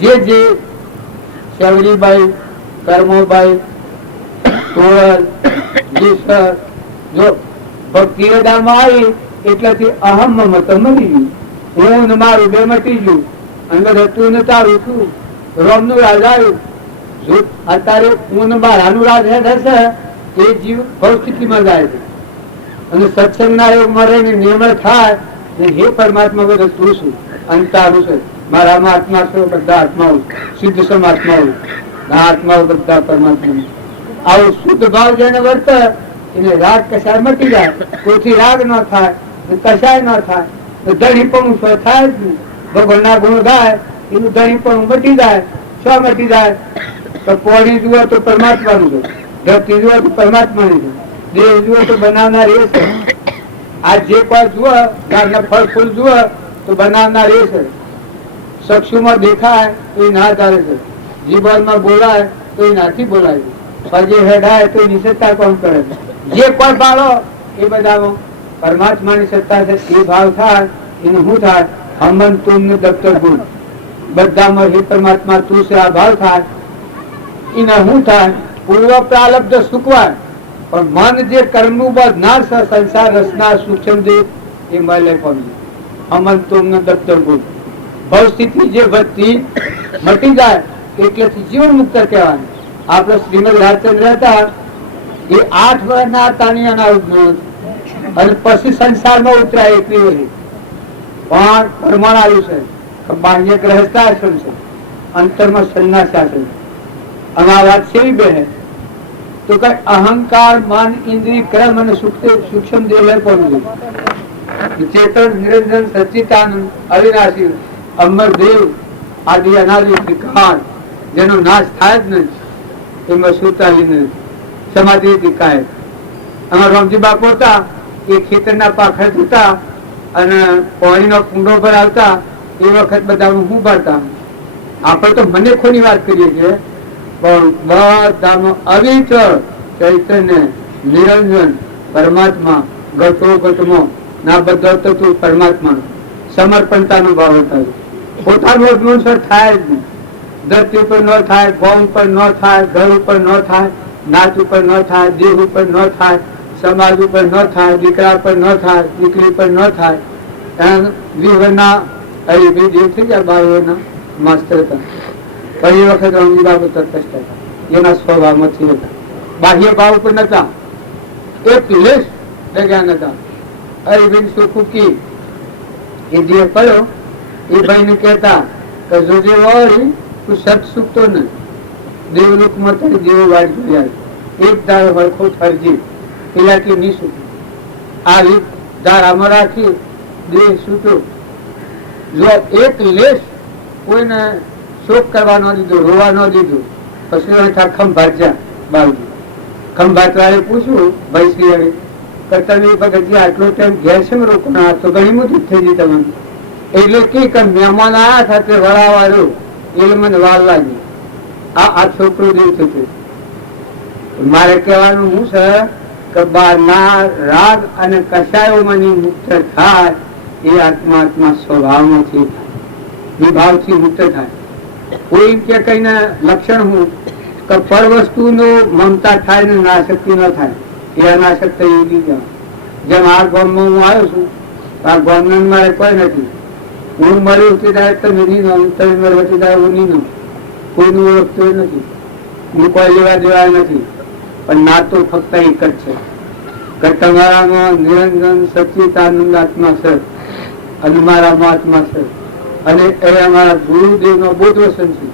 જે શબરીબાઈ, કર્મોબાઈ, તોરલ, જીસર, જો ભક્તિ હૃદયમાં આવી એટલેથી અહમ મત મળી ગયું. હું ને મારું બે મટી ગયું. અંદર હતું ને તારું છું. રોમ નું રાજ આવ્યું. જો અત્યારે હું ને મારાનું રાજ હેઠ હશે એ જીવ ભવસ્થિતિમાં જાય છે. અને સત્સંગના યોગ મરે ને નિર્મળ થાય ને હે પરમાત્મા બધું તું છું અને તારું છે. મારામાં આત્મા છે, બધા આત્માઓ સિદ્ધ સમાત્માઓ, આત્માઓ બધા પરમાત્મા. આવો શુદ્ધ ભાવ જેને વર્તે એને રાગ કશાય મટી જાય. કોઈથી રાગ ન થાય, કશાય ન થાય, ધણી પણ થાય જ નહીં. ભગવાનના ગુણ ગાય એનું ધણી પણ મટી જાય. શું મટી જાય? તો પોણી જુઓ તો પરમાત્માનું છે, ધરતી જુઓ તો પરમાત્માની છે, દેહ જુઓ તો બનાવનાર એ છે. આ જે કોઈ જુઓ ફળ ફૂલ જુઓ તો બનાવનાર એ છે. ચક્ષુમાં દેખાય તો એ ના ધારે છે, જીવનમાં બોલાય તો એ નાથી બોલાય છે, પગે હેડાય તો એ નિષેધતા કોણ કરે છે. જે કોઈ ભાળો એ બધામાં પરમાત્માની સત્તા છે. એ ભાવ થાય એનું શું થાય? હમન તુમ ને દફતર ગુણ બધામાં હે પરમાત્મા તું છે આ ભાવ થાય એને શું થાય? પૂર્વ પ્રાલબ્ધ સુકવાય. પણ મન જે કર્મનું બધનાર છે, સંસાર રસના સૂક્ષ્મ દેહ એ મળે પામી. હમન તુમ ને દફતર ગુણ ભવ સ્થિતિ જે વધતી મટી જાય એટલેથી જીવન મુક્ત કહેવાય. આપણે શ્રીમદ રાજચંદ્ર હતા એ 8 વર્ષના હતા અને પછી સંસારમાં ઉતરાય 21 વર્ષે. પણ પ્રમાણ આવ્યું છે કે બાહ્ય ગ્રહસ્થાશ્રમ છે, અંતરમાં સંન્યાસાશ્રમ. અને આ વાત સેવી બે તો કઈ અહંકાર, મન, ઇન્દ્રિય, કર્મ અને સૂક્ષ્મ દેહ પડવું ચેતન, નિરંજન, સચ્ચિદાનંદ, અવિનાશી, અમર દેવ આદિ અનાદિ વિકાર જેનો નાશ થાય જ નહીં એમાં સુતાલી સમાધિ દીખાય. અમારા રામજી બાપુ હતા એ ખેતરના પાખડ હતા અને પાણીનો કુંડો પર આવતા એ વખત બધા હું ભરતા. આપણે તો મને ખોની વાત કરીએ છીએ પણ બધામાં અવિચળ ચૈતન્ય, નિરંજન, પરમાત્મા, ઘટો ઘટમાં ના બધા તત્વ પરમાત્મા સમર્પણતાનો ભાવ હતો. પોતાનું અનુસર થાય જ નહીં. ધરતી ઉપર ન થાય, ગૌ ઉપર ન થાય, ઘર ઉપર ન થાય, નાચ ઉપર ન થાય, દેહ ઉપર ન થાય, સમાજ ઉપર ન થાય, દીકરા ઉપર ન થાય, દીકરી ઉપર ન થાય. વિહરના દેવ થઈ ગયા બાળકોના માસ્તર હતા. પણ એ વખત રમજી બાબુ તટસ્થ હતા, એના સ્વભાવમાંથી હતા, બાહ્ય ભાવ ઉપર નતા, એક લેશ ડગ્યા નતા. અરવિંદ સુખુકી એ જે પડ્યો એ ભાઈ ને કહેતા કે જોજે વાળી તું સત સુખતો નહીં. દેવલોકમાં તારી દેવો વાટ જોયા એક દાળ વળખો ફરજી પેલાથી નહીં સુખ. આ રીત દાળ આમાં રાખી દેહ સૂતો. જો એક લેશ કોઈને શોક કરવા ન દીધો, રોવા ન દીધું. પછી ખંભાત્યા બાળજી ખંભાતવાળે પૂછ્યું ભાઈ શ્રી કે તમે ભગતજી આટલો ટાઈમ ઘેર છે રોકો ના તો ઘણી મોટી થઈ ગઈ તમને. એટલે કે મહેમાન આવ્યા હતા તે વળાવાળું એટલે મને વાર લાગી. આ છોકરો દેવ થતું. મારે કહેવાનું હું છે કે બહારના રાગ અને કશાયોમાંની મુક્ત થાય એ આત્મા સ્વભાવમાંથી વિભાવથી મુક્ત થાય. કોઈ કે કઈને લક્ષણ હું કે પર વસ્તુનું મમતા થાય ને નાશક્તિ ન થાય એ અનાશક્ત એવી જેમ આ ગામમાં હું આવ્યો છું, આ ગામમાં મારે કોઈ નથી. હું મળી ઉઠી થાય તમે નહીં નો, તમે મળી ઉઠી થાય હું નહીં નો, કોઈનું ઓળખતો નથી, હું કોઈ લેવા દેવા નથી. પણ ના તો ફક્ત એક જ છે કે તમારામાં નિરંજન સચિતાનંદ આત્મા છે અને મારામાં આત્મા છે. અને એ અમારા ગુરુદેવનો બોધ વચન છે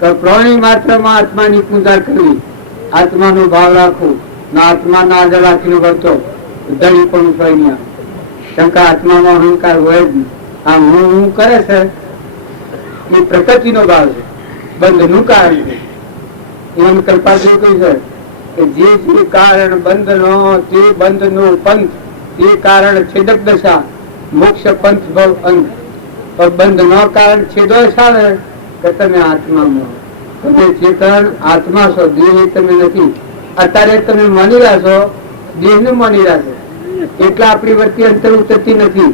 કે પ્રાણી માત્રમાં આત્માની પૂજા કરવી, આત્માનો ભાવ રાખવો, ના આત્માના આદર રાખીને વર્તો ધણી પણ ઉઠવાય નહીં. શંકા આત્મામાં અહંકાર હોય જ નહીં. આ હું કરે છે એ પ્રકૃતિનો ભાવ છે, બંધનું કારણ છે. એમ કલ્પાદેવ કહ્યું છે કે જે કારણ બંધનો તે બંધનો પંથ, તે કારણ છેદક દશા, મોક્ષ પંથ ભવ અંત. બંધ નો કારણ છેદો સારે કે તમે આત્મામાં, તમે ચેતન આત્મા છો, દેહ તમે નથી. અત્યારે તમે માની રહ્યા છો, દેહ ને માની રહ્યા છો એટલે આપણી વચ્ચે અંતર ઉતરતી નથી.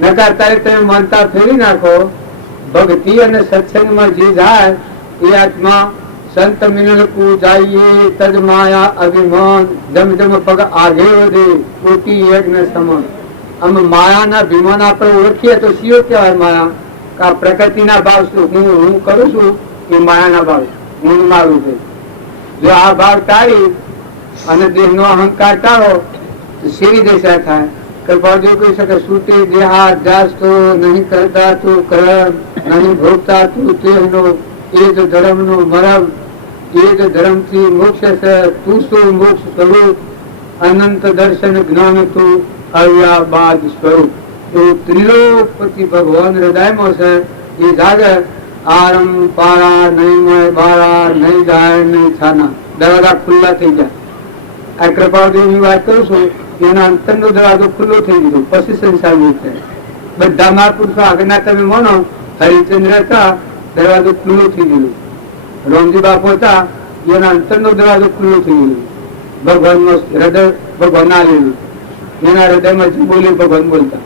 નકર અત્યારે તમે માનતા ફેરી નાખો. ભક્તિ અને સત્સંગમાં જે જાય એ આત્મા સંત મિલન કુ જાઈએ તદ માયા અભિમાન જમ જમ પગ આગે વધે કોટી યજ્ઞ સમાન. આમ માયાના અભિમાન આપણે ઓળખીએ તો શિયો કહેવાય માયા. આ પ્રકૃતિના ભાવ શું હું કરું છું એ માયાના ભાવ, હું મારું છે. જો આ ભાવ ટાળી અને દેહનો અહંકાર ટાળો તો શેરી દશા થાય. કૃપાદેવ કહી શકે સૂતે દેહા જાસ તો નહીં કરતા તું કર્મ, નહીં ભોગતા તું તેનો, એ જ ધર્મનો મરમ, એ જ ધર્મથી મોક્ષ છે. તું શું મોક્ષ સ્વરૂપ, અનંત દર્શન જ્ઞાન તું અવ્યાબાદ સ્વરૂપ. એવું ત્રિલોકપતિ ભગવાન હૃદયમાં છે. એ જાગે આરમ પારા નહીં મળે બારા નહીં જાય નહીં છાના, દરવાજા ખુલ્લા થઈ જાય. આ કૃપાદેવ ની વાત કરું છું, એના અંતરનો દરવાજો ખુલ્લો થઈ ગયો પછી સંસાર છે. બધા મહાપુરુષો આગળના તમે માનો હરિચંદ્ર હતા, દરવાજો ખુલ્લો થઈ ગયો. રામજી બાપુ હતા, એના અંતરનો દરવાજો ખુલ્લો થઈ ગયો. ભગવાન નો હૃદય ભગવાન આવેલું, એના હૃદયમાં જે બોલે ભગવાન બોલતા.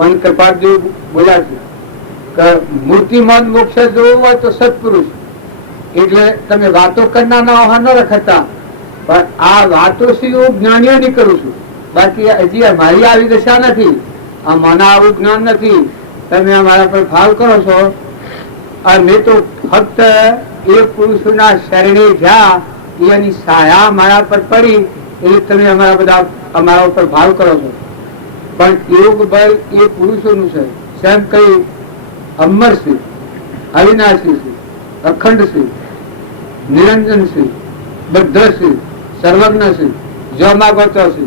અને કૃપાદેવ બોલ્યા છે કે મૂર્તિમાન મોક્ષ જોવું હોય તો સત્પુરુષ. એટલે તમે વાતો કરનારા ન રખતા, પણ આ વાતો શું હું જ્ઞાનીઓની કરું છું. બાકી હજી મારી આવી દશા નથી, આ મને આવું જ્ઞાન નથી. તમે અમારા પર ભાવ કરો છો. મેં તો ફક્ત એ પુરુષોના શરણે જ્યાં એની સાયા મારા પર પડી એટલે તમે અમારા બધા અમારા ઉપર ભાવ કરો છો. પણ યોગ બળ એ પુરુષોનું છે. સ્વયં કઈ અમર છે, અવિનાશી છે, અખંડ છે, નિરંજન છે, બદ્ધ છે, સર્વજ્ઞ છે, જમાગતો છે.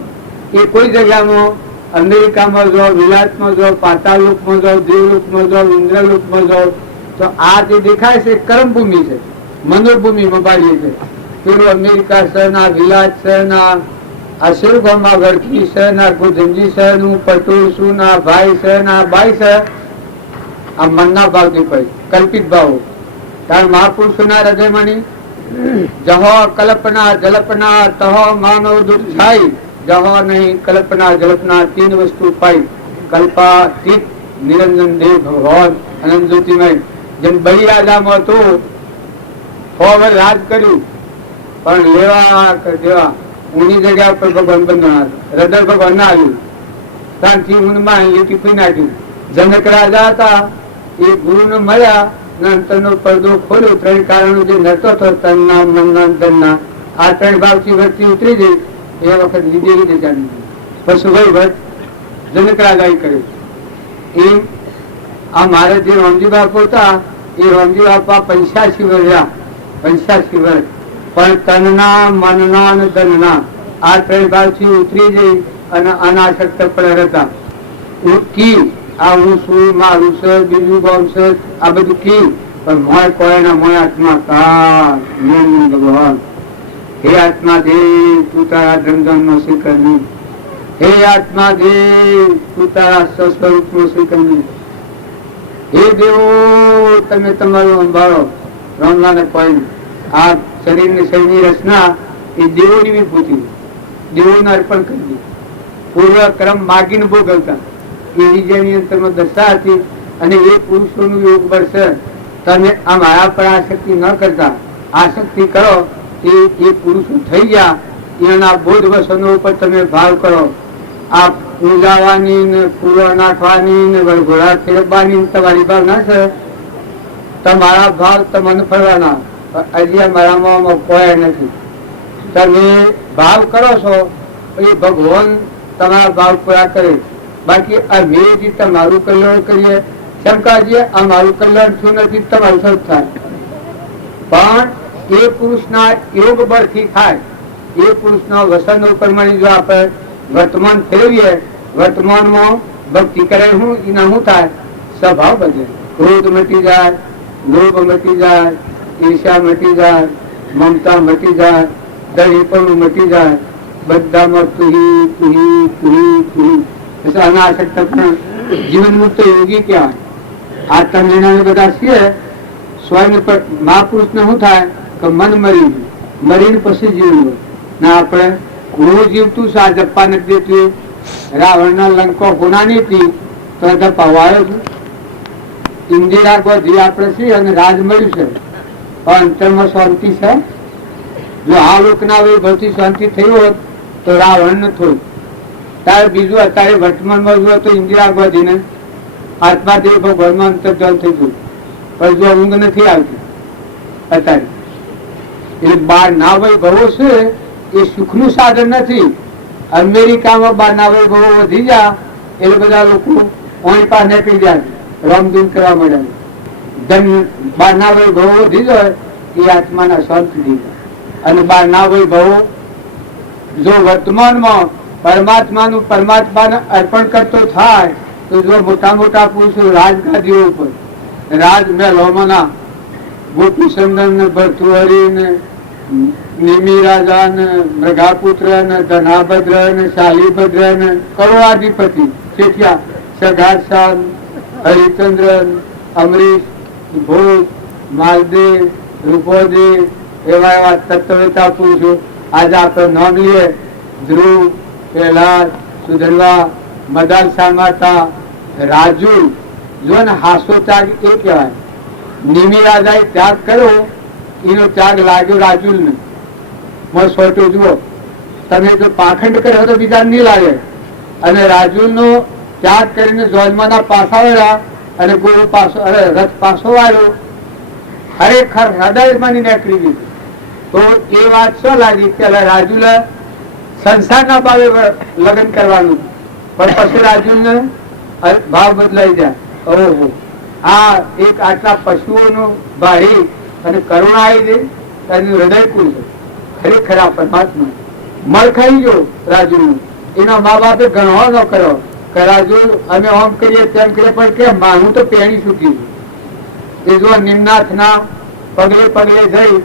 એ કોઈ જગ્યામાં અમેરિકામાં જાઓ, વિલાસમાં જાઓ, પાતાળલોકમાં જાઓ, દેવલોકમાં જાઓ, ઇન્દ્રલોકમાં જાઓ તો આ જે દેખાય છે કર્મભૂમિ છે, મનોભૂમિમાં બાળીએ છે. પેલું અમેરિકા છે, ના વિલાસ છે, ના આ શિવગામમાં ગરકી છે, ના ગુજંજી છે, નું પટોળ શું, ના ભાઈ છે, ના બાઈ છે. આ મનના ભાવ દેખાય, કલ્પિત ભાવો. કારણ મહાપુરુષોના હૃદયમાંની જહો કલ્પના જલ્પના તહો માનવ દુર્છાઈ, જહો નહીં કલ્પના જલ્પના તીન વસ્તુ પાઈ. કલ્પાતીત નિરંજન દેવ ભગવાન અનંત જ્યોતિમય. જેમ બલિરાજામાં હતું, ફોવર રાજ કર્યું પણ લેવા દેવા ઊની જગ્યા પર ભગવાન બંધના હૃદય ભગવાન ના આવ્યું. શાંતિ ઊનમાં લીટી પી નાખ્યું. જનક રાજા હતા, એ ગુરુને મળ્યા, અંતરનો પડદો ખોલ્યો. ત્રણ કારણો જે નડતો હતો, તનના મનના ધનના, આ ત્રણ ભાવથી વ્યક્તિ ઉતરી ગઈ. એ વખત લીધે જાણી પછી વહીવટ જનક રાજાએ કર્યો. એ આ મારે જે રામજી બાપુ હતા, એ રામજી બાપા 85 વર્ષ રહ્યા, 85 વર્ષ. પણ તનના મનના અને ધનના આ ત્રણ ભાવથી ઉતરી જઈ અને અનાસક્ત પણ હતા. કી આ હું શું, મારું છે, બીજું ગામ છે, આ બધું કી પણ મોય કોયના મોય આત્મા કા ભગવાન. હે આત્મા દેવ તું તારા ધમધમનો શિખરની, હે આત્મા દેવ તું તારા સ્વસ્વરૂપનો શિખરની. હે દેવો તમે તમારું અંબાળો રમવાને કોઈ. આ શરીરની શરીરની રચના એ દેવોની વિભૂતિ, દેવોને અર્પણ કરવી. પૂર્વ ક્રમ માગીને ભોગવતા એવી જેની અંતરમાં દશા હતી. અને એ પુરુષોનું યોગ બળ છે. તમે આ મારા પર આસક્તિ ન કરતા, આસક્તિ કરો એ પુરુષો થઈ ગયા. એના બોધ વસનો ઉપર તમે ભાવ કરો. આ પૂજાવાની ને ફૂલો નાખવાની ને વરઘોડા ફેરવવાની તમારી ભાવ ના છે. તમારા ભાવ તમને ફરવાના. હજી મારામાં કોઈ નથી. તમે ભાવ કરો છો એ ભગવાન તમારા ભાવ પૂરા કરે. બાકી અમે જે તમારું કલ્યાણ કરીએ, શંકાજી અમારું કલ્યાણ થયું નથી, તમારું સર્વ થાય. પણ એ પુરુષના યોગ બળથી થાય. એ પુરુષના વસન કર્મની જો આપણે વર્તમાન ફેરવીએ, વર્તમાનમાં ભક્તિ કરે શું એના શું થાય? સ્વભાવ બદલે. ક્રોધ મટી જાય, લોભ મટી જાય, ઈર્ષા મટી જાય, મમતા મટી જાય, દળીપણું મટી જાય. બધામાં તુહી તુહી તુહી તુહી. અનાસક્ત પણ જીવન મુક્ત યોગી કહેવાય. આત્મ નિર્ણય બધા છીએ. સ્વયં પર મહાપુરુષ ને શું થાય કે મન મરી મરીને પછી જીવવું. ના આપણે હું જીવતું સા જપ્પા નથી દેતું. રાવણ ના લંકો હોનાની હતી તો ધપાવાયો છું. ઇન્દિરા ગોધી આપણે છીએ અને રાજ મળ્યું છે, પણ અંતરમાં શાંતિ છે. જો આ લોકના વૈભવથી શાંતિ થઈ હોત તો રાવણ ન થોય. ત્યારે બીજું અત્યારે વર્તમાનમાં જુઓ તો ઇન્દિરા ગોધીને આત્માદેવ ભગવાનમાં અંતર્જલ થઈ ગયું. પણ જો ઊંઘ નથી આવતી અત્યારે. એટલે બાર ના વૈભવો છે એ સુખનું સાધન નથી. અમેરિકામાં બાર ના વૈભવો વધી ગયા એટલે બધા લોકો ઓણી પાસે નીકળી જાય, રામધૂન કરવા મળ્યા. ધન બાર ના વૈભવો વધી જાય એ આત્માના શાંત થઈ જાય. અને બાર ના વૈભવો જો વર્તમાનમાં પરમાત્માનું પરમાત્માને અર્પણ કરતો થાય તો જો મોટા મોટા પુરુષો રાજગાદીઓ ઉપર રાજમહેલોમાંના ગોપીચંદન ને ભર્તુહરી ને નિમિ રાજા ને મૃગાપુત્ર ને ધનાભદ્ર ને શાલીભદ્ર ને કરોડાધિપતિ શેઠિયા સગારસાન હરિચંદ્ર અમરીશ ભોજ માલદેવ રૂપોદેવ એવા એવા તત્વવેતા પુરુષો આજે આપણે નામ લઈએ. ધ્રુવ, પ્રહલાદ, સુધનવા, મદાલસા માતા, રાજુ. જો ને હાસો ત્યાગ એ કહેવાય. નિમિ રાજાએ ત્યાગ કર્યો, એનો ત્યાગ લાગ્યો રાજુલ ને. સોટો જુઓ તમે જો પાખંડ કર્યો તો બીજા નહીં લાગે. અને રાજુલ નો ત્યાગ કરીને જોજમાના પાછા વળ્યા અને ગુરુ પાછો રથ પાછો આવ્યો. ખરેખર હૃદયમાં નીકળી ગયું. તો એ વાત શું લાગી કે રાજુલે સંસારના ભાવે લગ્ન કરવાનું, પણ પછી રાજુને ભાવ બદલાઈ જાય. ઓહો, આ એક આટલા પશુઓનું ભારી અને કરુણા આવી દે એનું હૃદય કુલ છે. ખરેખર આ પરમાત્મા મળ ખાઈ ગયો રાજુનું. એના મા બાપે ગણવા ન કર્યો કે રાજુ અમે આમ કરીએ તેમ કરીએ, પણ કે માનું તો પેણી છૂટી. એ જો નિમનાથ ના પગલે પગલે જઈ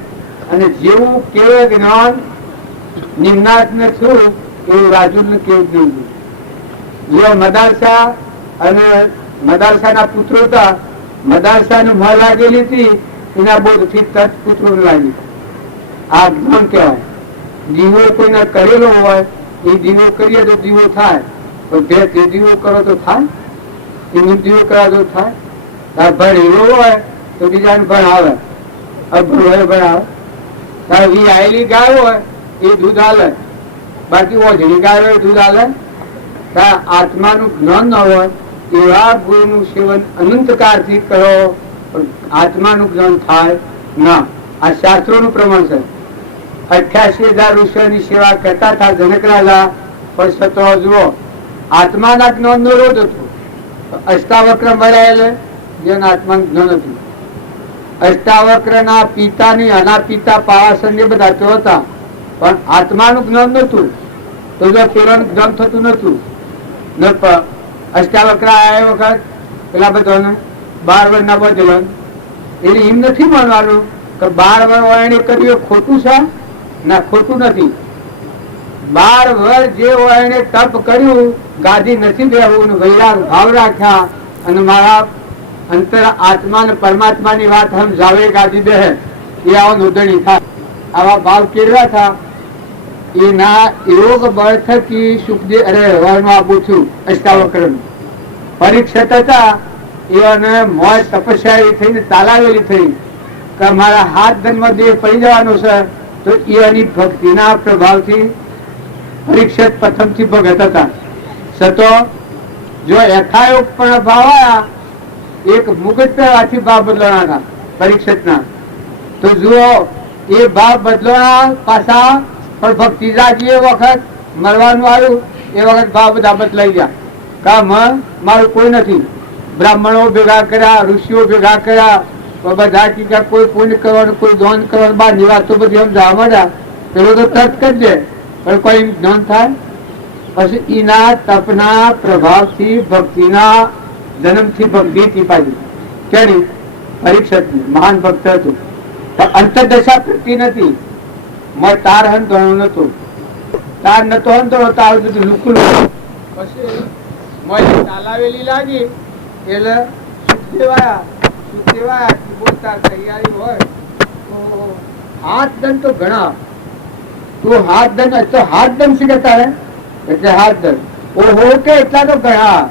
અને જેવું કેવું જ્ઞાન નિમનાથ ને થયું એવું રાજુ ને કેવું થયું. જે મદાલસા અને મદાલસા ના પુત્રો હતા, મદાલસા ને મોં લાગેલી હતી એના બોધથી તત પુત્રો લાગી. આ જ્ઞાન કહેવાય. દીવો કોઈને કરેલો હોય એ દીવો કરીએ તો દીવો થાય, પણ બે દીવો કરો તો થાય. એનું દીવો કરા તો થાય. ભણેલો હોય તો બીજાને ભણાવે, અભણ હોય ભણાવે. વી આયેલી ગાય હોય એ દૂધ આલે, બાકી ઓજડી ગાય હોય દૂધ આલે. આત્માનું જ્ઞાન ન હોય એવા ગુરુનું સેવન અનંતકાળથી કરો, પણ આત્માનું જ્ઞાન થાય ના. આ શાસ્ત્રોનું પ્રમાણ છે. 88,000 ઋષિઓની સેવા કરતા હતા જનક રાજા, પણ છતાં જુઓ આત્માના જ્ઞાન નો રોધ હતો. અષ્ટાવક્ર મળ્યા એટલે જેના આત્માનું જ્ઞાન હતું. અષ્ટાવક્ર ના પિતાની અનાપિતા પાવાસન એ બધા તો હતા, પણ આત્માનું જ્ઞાન નતું. તો જો પેલાનું જ્ઞાન થતું નતું. અષ્ટાવક્ર આવ્યા વખત પેલા બધાને 12 વર્ષના બદલન એટલે એમ નથી માનવાનું કે 12 વર્ષ વાયણે કર્યું એ ખોટું છે. ના, ખોટું નથી. 12 વર્ષ જે વાયણે તપ કર્યું, ગાદી નથી બેહવું, વૈરાગ ભાવ રાખ્યા અને મારા અંતર આત્મા ને પરમાત્મા ની વાત સમજાવે ગાદી દે, એ આવા નોંધણી થાય. આવા ભાવ કેળવા થા એના યોગ બળ થકી સુખદેવ વર્ણન આપું છું. અષ્ટાવક્ર પરીક્ષિત હતા, એને મોજ તપસ્યા થઈને તાલાવેલી થઈ કે મારા હાથ ધનમાં દેહ પડી જવાનો છે, તો એની ભક્તિના પ્રભાવથી પરીક્ષિત પ્રથમથી ભગત હતા. સતો જો યથાયોગ પણ ભાવ આવ્યા, એક મુગટ આથી ભાવ બદલવાના હતા પરીક્ષિતના, તો જુઓ એ ભાવ બદલવાના પાછા પણ ભક્તિ જાગી. એ વખત મરવાનું આવ્યું એ વખત ભાવ બધા બદલાઈ ગયા. કામ મારું કોઈ નથી. બ્રાહ્મણો ભેગા કર્યા, ઋષિઓ ભેગા કર્યા, બધા ટીકા કોઈ પુણ્ય કરવાનું, કોઈ દાન કરવાનું, બાર ની વાત તો બધી એમ જવા માંડ્યા. પેલો તો તર્ક કરજે, પણ કોઈ જ્ઞાન થાય. પછી એના તપના પ્રભાવથી ભક્તિના જન્મથી ભક્તિ ટીપાઈ. કેની? પરીક્ષિત મહાન ભક્ત હતું. અંતરદશા પ્રતિ નથી. તાર હંતોણું નતું. તાર નતો હંતોણો તો આવું બધું લુકું. પછી તાલાવેલી લાગી એટલે સુખદેવાયા બોલતા તૈયારી હોય તો હાથ દંડ તો ઘણા. તું હાથ દંડ તો હાથ દંડ શીખતા હે એટલે હાથ દંડ ઓહો કે એટલા તો ઘણા.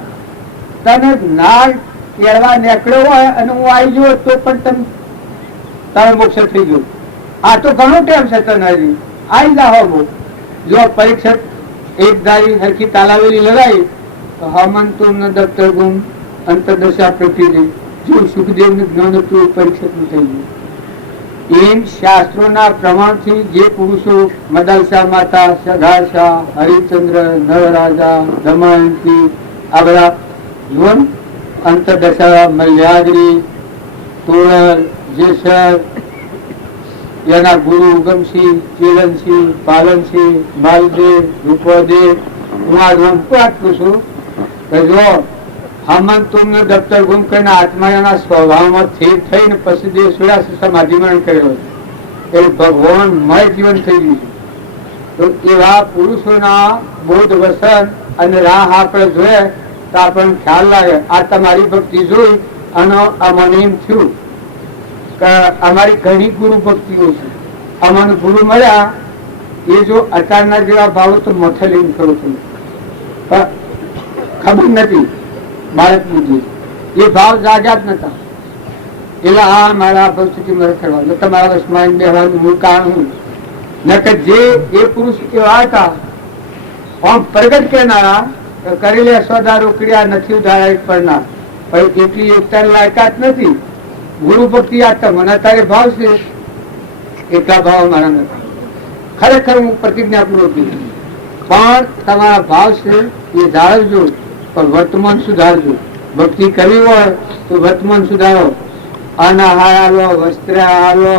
તને નાળ કેળવા નીકળ્યો હોય અને હું આવી ગયો તો પણ તમે તારે મોક્ષ થઈ ગયો. આ તો ઘણો ટાઈમ છે તને, હજી આવી જાઓ. બહુ જો પરીક્ષક એક ધારી હરખી તાલાવેલી લગાવી તો હમંતુ દફતર ગુમ અંતરદશા પ્રતિ જો સુખદેવ નું જ્ઞાન હતું પરીક્ષક નું થઈ ગયું. એમ શાસ્ત્રોના પ્રમાણથી જે પુરુષો મદાલસા માતા, સગાસા, હરિચંદ્ર, નળરાજા, દમયંતી આ બધા જીવન અંતરદશા, મલ્યાદ્રી, તોરલ, જેસર, એના ગુરુ ઉગમસિંહ, ચેલનસિંહ, પાલનસિંહ, બાલદેવ, રૂપદેવ, હું આટલું છું કે જો હમંત તુમને દફતર ગુમ કરીને આત્મા એના સ્વભાવમાં સ્થિર થઈને પછી દેહ છોડ્યા, સમાધિ મરણ કર્યો એટલે ભગવાન મય જીવન થઈ ગયું. તો એવા પુરુષોના બોધ વસન અને રાહ આપણે જોઈએ તો આપણને ખ્યાલ લાગે. આ તમારી ભક્તિ જોઈ અને મને એમ થયું કે અમારી ઘણી ગુરુ ભક્તિઓ છે. અમને ગુરુ મળ્યા એ જો અત્યારના જેવા ભાવો તો મથે લઈને ખરું છું, પણ ખબર નથી બાળક બુદ્ધિ એ ભાવ જાગ્યા જ નતા. એટલે આ મારા ભક્તિ મરે કરવા તમારા વસમાં બેહવાનું મૂળ કારણ હું નકર જે એ પુરુષ એવા હતા આમ પ્રગટ કરનારા કરી લે સોદા રોકડિયા નથી ઉધારા પડનાર, પણ એટલી એકતા લાયકાત નથી. ગુરુ ભક્તિ આ મને અત્યારે ભાવ છે એટલા ભાવ મારા નથી. ખરેખર હું પ્રતિજ્ઞા પૂર્વક કીધું, પણ તમારા ભાવ છે એ જાળવજો, પણ વર્તમાન સુધારજો. ભક્તિ કરવી હોય તો વર્તમાન સુધારો. અનાહાર આલો, વસ્ત્ર આલો,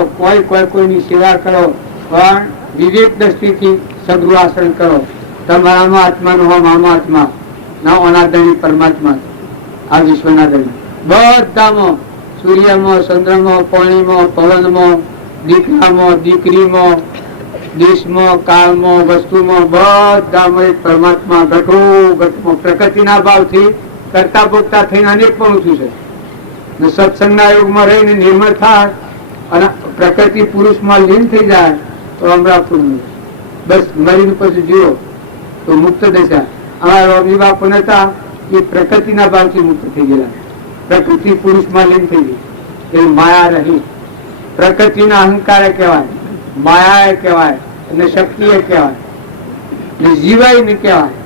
કોઈની સેવા કરો, પણ વિવેક દ્રષ્ટિથી સદગુરુ આચરણ કરો. તમારામાં આત્માનું હો મામા આત્મા ના અનાદરણી પરમાત્મા આ વિશ્વના ધણી બધામાં, સૂર્યમાં, ચંદ્રમાં, પાણીમાં, પવનમાં, દીકરામાં, દીકરીમાં, દેશમાં, કાળમાં, વસ્તુમાં બધામાં એક પરમાત્મા ઘટો ઘટમાં પ્રકૃતિના ભાવથી કરતા ભોગતા થઈને અનેક પણ ઊંચું છે. સત્સંગના યુગમાં રહીને નિર્મળ થાય અને પ્રકૃતિ પુરુષમાં લીન થઈ જાય તો અમરાપુર બસ મરીને પછી જીવો તો મુક્ત દશા. અમારા રવિ બાપુ હતા એ પ્રકૃતિના ભાવથી મુક્ત થઈ ગયેલા. પ્રકૃતિ પુરુષમાં લીન થઈ ગઈ એ માયા રહી. પ્રકૃતિના અહંકાર કહેવાય, માયા કહેવાય અને શક્તિ કહેવાય ને જીવાય ને કહેવાય.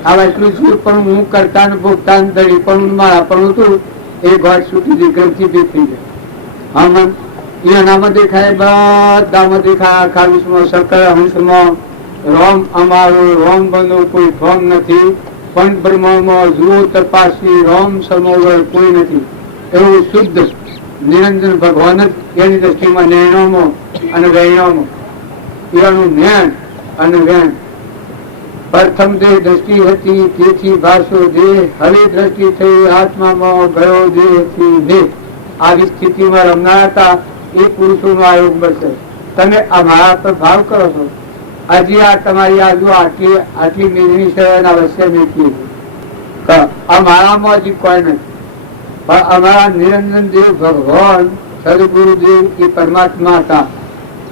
આવા એટલું જીવ પણ હું કરતા ને ભોગતા ને દળી પણ મારા પણ હતું એ ઘાટ છૂટી ગ્રંથિ ભેદ થઈ જાય. એનામાં દેખાય, બધામાં દેખાય. આખા વિશ્વમાં સકળ હંસમાં રોમ અમારું રોમ બનો કોઈ ભોમ નથી, પણ બ્રહ્મમાં જુઓ તપાસી રોમ સમોવર કોઈ નથી. એવું શુદ્ધ નિરંજન ભગવાન જ એની દ્રષ્ટિમાં નિર્ણયમાં અને વૈણમાં એનું જ્ઞાન અને જ્ઞાન. પ્રથમ દેહ દ્રષ્ટિ હતી તેથી ભાષો દેહ, હવે દ્રષ્ટિ થઈ આત્મામાં ગયો દેહથી દેહ. આવી સ્થિતિમાં રમનાર હતા એ પુરુષોનો આ યોગ બનશે. તમે અમારા પર ભાવ કરો છો. હજી આ તમારી આજુ આટલી આટલી મેળવી છે અને અવશ્ય મેળવી. અમારામાં હજી કોઈ નથી, પણ અમારા નિરંજન દેવ ભગવાન સદગુરુદેવ એ પરમાત્મા હતા.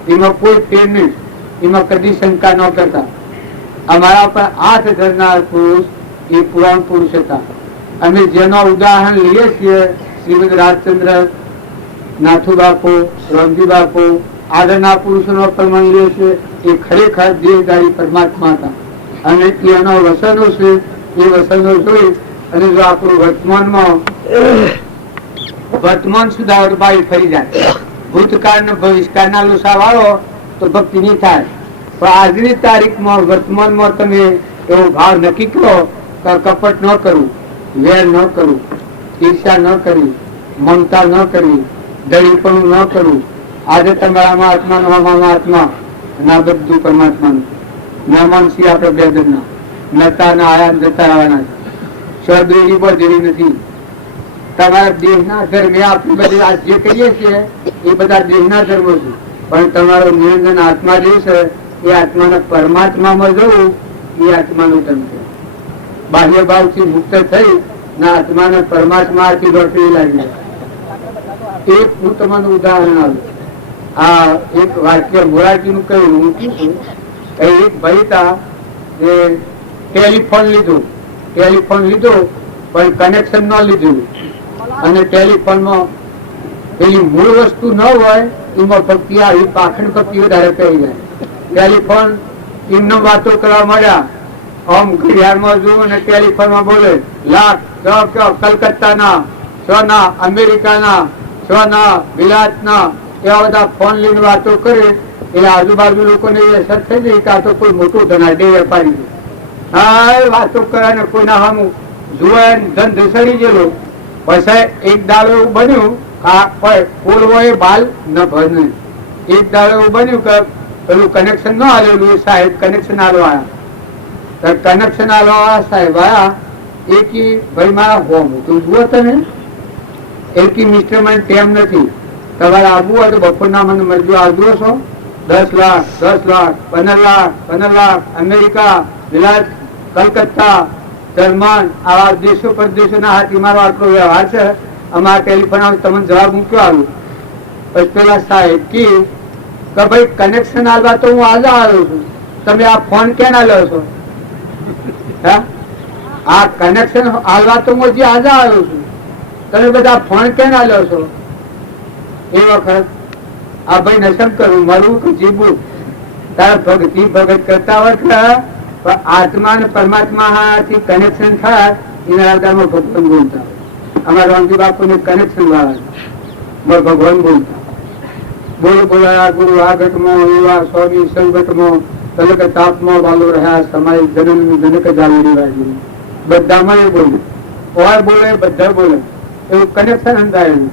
એમાં કોઈ પ્રેમ નહીં, એમાં કદી શંકા ન કરતા. અમારા પર હાથ ધરનાર પુરુષ એ પુરાણ પુરુષ હતા. અમે જેનો ઉદાહરણ લઈએ છીએ શ્રીમદ રાજચંદ્ર, નાથુ બાપુ, રામજી બાપુ, આગળના પુરુષોનો પ્રમાણ લઈએ છીએ. એ ખરેખર દેહધારી પરમાત્મા હતા અને એનો વસનો છે. એ વસનો જોઈ અને જો આપણું વર્તમાન સુધારબાઈ ફરી જાય, ભૂતકાળ ને ભવિષ્યકાળના લોસા વાળો તો ભક્તિ નહીં થાય. પણ આજની તારીખમાં વર્તમાનમાં તમે એવો ભાવ નક્કી કરો કે કપટ ન કરવું, વેર ન કરવું, ઈર્ષા ન કરવી, મમતા ન કરવી, દળીપણું ન કરવું. આજે તમારામાં આત્માનો હવામાં આત્મા ના બધું પરમાત્માનું નામાનસી આપણે બે દરના નતા ના આયા જતા આવવાના સ્વદેવી બધી નથી. તમારા દેહના ધર્મે આપણે બધી આ જે કહીએ છીએ એ બધા દેહના ધર્મો છે, પણ તમારો નિરંજન આત્મા જે છે એ આત્માના પરમાત્મામાં જવું એ આત્માનું ધર્મ છે. બાહ્ય ભાવથી મુક્ત થઈ ના આત્માને પરમાત્માથી ગોઠવી લાગી. એક હું તમારું ઉદાહરણ આપું. આ એક વાક્ય મોરારજીનું કહ્યું મૂક્યું છું. એક ભાઈ હતા જે ટેલિફોન લીધું પણ કનેક્શન ન લીધું અને ટેલિફોનમાં પેલી મૂળ વસ્તુ ન હોય એમાં ભક્તિ આવી પાખંડ ભક્તિ વધારે કરી જાય. ટેલિફોન એમને વાતો કરવા મળ્યા. આમ ઘડિયાળમાં જોઉં અને ટેલિફોનમાં બોલે લાખ કલકત્તાના, સોના અમેરિકાના, સોના વિલાસના, એવા બધા ફોન લઈને વાતો કરે. એટલે આજુબાજુ લોકોને અસર થઈ જાય કે આ તો કોઈ મોટું ધનાઢ્ય વેપારી છે. હા, વાતો કરે ને કોઈના સામું જુએ ધન ધસડી ગયેલો. પછી એક દાડો એવું બન્યું, ફૂલ હોય બાલ ન ભરે. એક દાડો એવું બન્યું કે પેલું કનેક્શન ન આવેલું, સાહેબ કનેક્શન આલવા આવ્યા. કનેક્શન આલવા વાળા સાહેબ આવ્યા. એક ભાઈ મારા હોમ તું જુઓ તમે એક મિસ્ટર મને ટેમ નથી, તમારે આવવું હોય તો બપોરના મને મળજો. આવજો છો 10 લાખ 10 લાખ 15 લાખ અમેરિકા, વિલાસ, કલકત્તા, જર્મન આવા દેશો પરદેશોના હાથી મારો આટલો વ્યવહાર છે. અમારા ટેલિફોન આવે તમને જવાબ મૂક્યો આવ્યું. પછી પેલા સાહેબ કે ભાઈ કનેક્શન આલવા તો હું આજે આવ્યો છું, તમે આ ફોન ક્યાં ના લો છો? આ કનેક્શન આલવા તો હું હજી આજે આવ્યો છું, તમે બધા ફોન ક્યાં ના લો છો? એ વખત આ ભાઈ નશમ કરું મરવું કે જીવવું, તારા ભક્તિ ભગત કરતા વખત આત્મા ને પરમાત્મા કનેક્શન થાય એના આધારમાં ભગવાન બોલતા. અમારા રામજી બાપુ ને કનેક્શન વાળા ભગવાન બોલતા. બોલો બોલાયા ગુરુ આ ઘટમાં એવા સ્વામી સંગતમાં તલક તાપમાં વાલો રહ્યા સમાય જનન જનક જાળી વાળી બધામાં એ બોલે ઓર બોલે બધા બોલે એવું કનેક્શન અંધાયેલું.